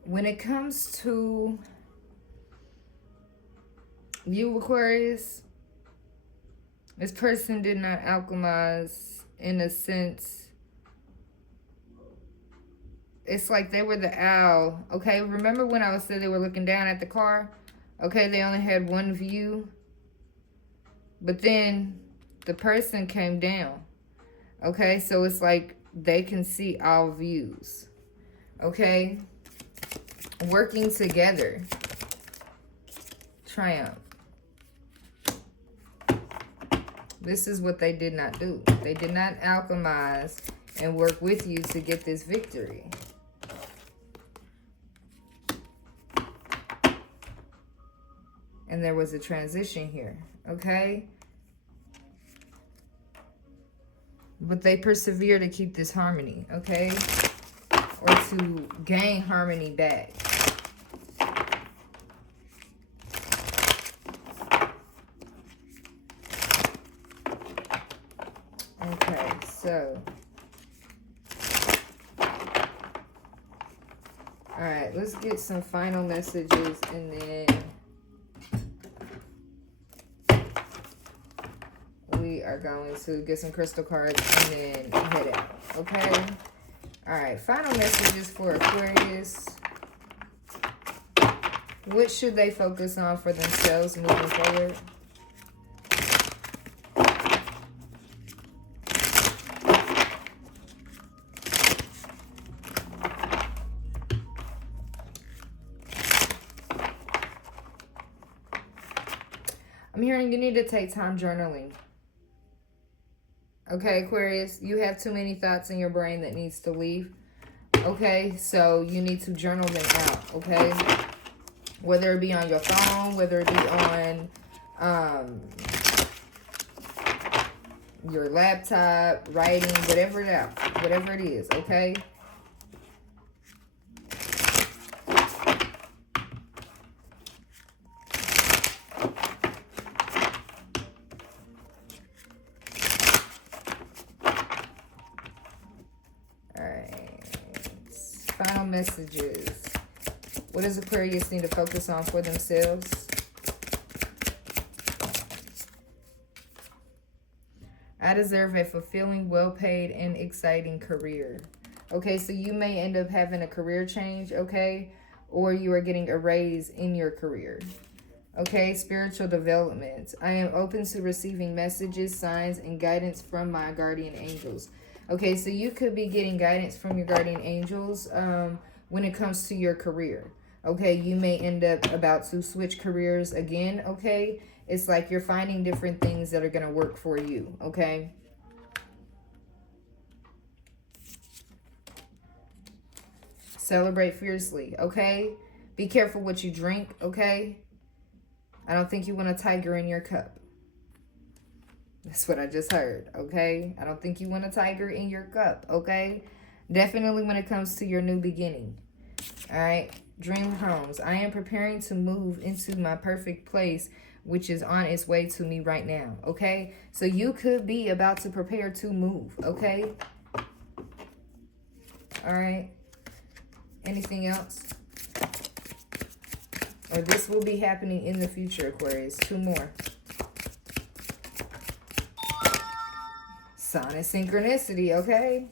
When it comes to you, Aquarius, this person did not alchemize in a sense. It's like they were the owl. Okay, remember when I was saying they were looking down at the car? Okay, they only had one view. But then the person came down. Okay, so it's like they can see all views. Okay? Working together. Triumph. This is what they did not do. They did not alchemize and work with you to get this victory. And there was a transition here, okay? But they persevere to keep this harmony, okay? Or to gain harmony back. Okay, so. Alright, let's get some final messages and then we are going to get some crystal cards and then head out, okay? Alright, final messages for Aquarius. What should they focus on for themselves moving forward? I'm hearing you need to take time journaling. Okay, Aquarius, you have too many thoughts in your brain that needs to leave. Okay, so you need to journal them out, okay? Whether it be on your phone, whether it be on your laptop, writing, whatever it is, okay? Final messages. What does Aquarius need to focus on for themselves? I deserve a fulfilling, well-paid, and exciting career. Okay, so you may end up having a career change, okay? Or you are getting a raise in your career. Okay, spiritual development. I am open to receiving messages, signs, and guidance from my guardian angels. Okay, so you could be getting guidance from your guardian angels when it comes to your career. Okay, you may end up about to switch careers again. Okay, it's like you're finding different things that are going to work for you. Okay. Celebrate fiercely. Okay, be careful what you drink. Okay, I don't think you want a tiger in your cup. That's what I just heard, okay? I don't think you want a tiger in your cup, okay? Definitely when it comes to your new beginning, all right? Dream homes. I am preparing to move into my perfect place, which is on its way to me right now, okay? So you could be about to prepare to move, okay? All right? Anything else? Or this will be happening in the future, Aquarius. 2 more. Sign of synchronicity, okay?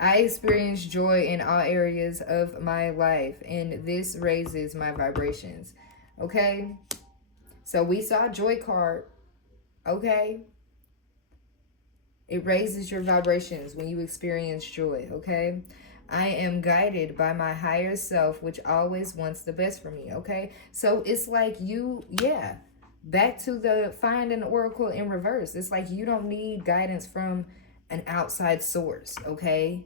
I experience joy in all areas of my life, and this raises my vibrations, okay? So we saw joy card, okay? It raises your vibrations when you experience joy, okay? I am guided by my higher self, which always wants the best for me, okay? So it's like you, yeah, back to the find an oracle in reverse. It's like you don't need guidance from an outside source, okay?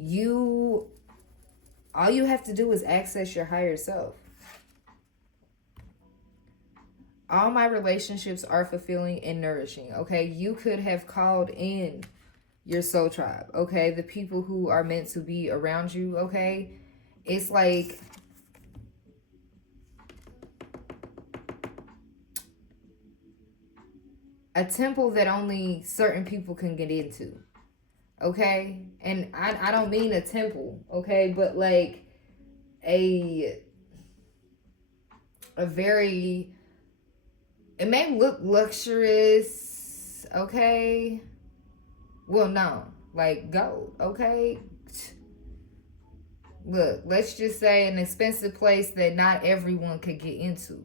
All you have to do is access your higher self. All my relationships are fulfilling and nourishing, okay? You could have called in your soul tribe, okay? The people who are meant to be around you, okay? It's like a temple that only certain people can get into, okay? And I don't mean a temple, okay? But like a very, it may look luxurious, okay? Well, no, like gold, okay? Look, let's just say an expensive place that not everyone could get into,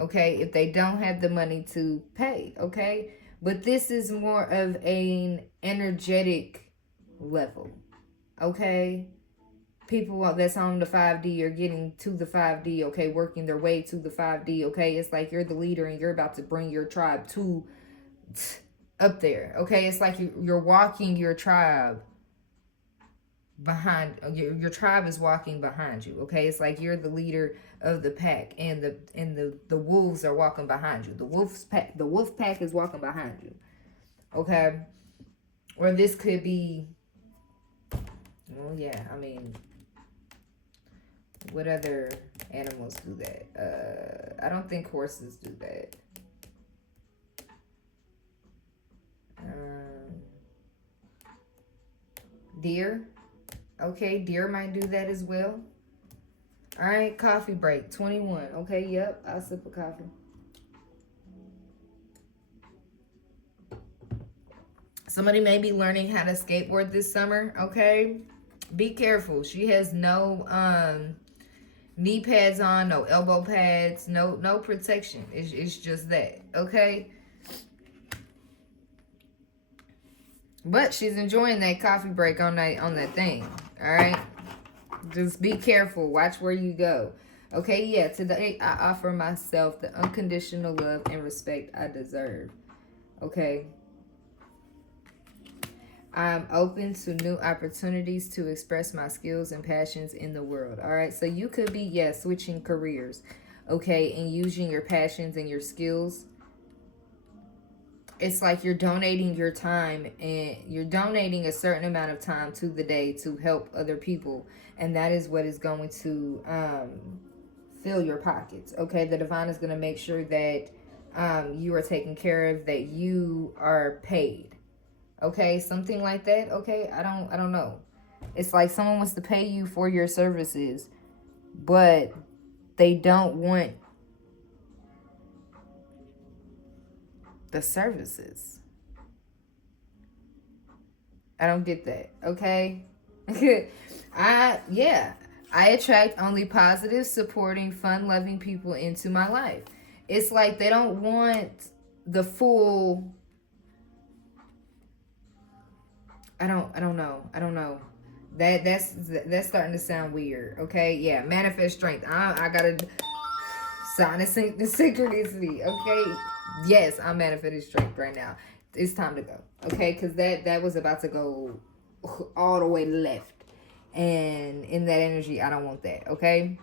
okay? If they don't have the money to pay, okay? But this is more of an energetic level, okay? People that's on the 5D are getting to the 5D, okay? Working their way to the 5D, okay? It's like you're the leader and you're about to bring your tribe to up there, okay? It's like you're walking your tribe behind, your tribe is walking behind you, okay? It's like you're the leader of the pack and the wolves are walking behind you. The wolf pack is walking behind you, okay? Or this could be, well, yeah, I mean, what other animals do that? I don't think horses do that. Deer. Okay, deer might do that as well. All right, coffee break. 21. Okay, yep, I'll sip a coffee. Somebody may be learning how to skateboard this summer, okay? Be careful. She has no knee pads on, no elbow pads, no protection. It's just that, okay? But she's enjoying that coffee break on that thing. All right? Just be careful. Watch where you go. Okay, yeah, today I offer myself the unconditional love and respect I deserve. Okay? I'm open to new opportunities to express my skills and passions in the world. All right, so you could be, switching careers, okay, and using your passions and your skills. It's like you're donating your time and you're donating a certain amount of time to the day to help other people. And that is what is going to fill your pockets, okay? The divine is going to make sure that you are taken care of, that you are paid. Okay, something like that. Okay, I don't know. It's like someone wants to pay you for your services, but they don't want the services. I don't get that. Okay. I attract only positive, supporting, fun-loving people into my life. It's like they don't want the full. I don't know. That's starting to sound weird. Okay, yeah. Manifest strength. I gotta sign the synchronicity. Okay, yes, I'm manifesting strength right now. It's time to go. Okay, because that was about to go all the way left, and in that energy, I don't want that. Okay,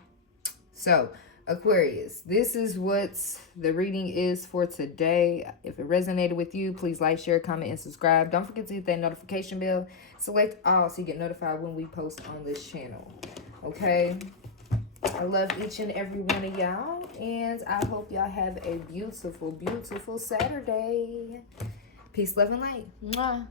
so Aquarius, this is what the reading is for today. If it resonated with you, please like, share, comment, and subscribe. Don't forget to hit that notification bell. Select all so you get notified when we post on this channel. Okay? I love each and every one of y'all. And I hope y'all have a beautiful, beautiful Saturday. Peace, love, and light. Mwah.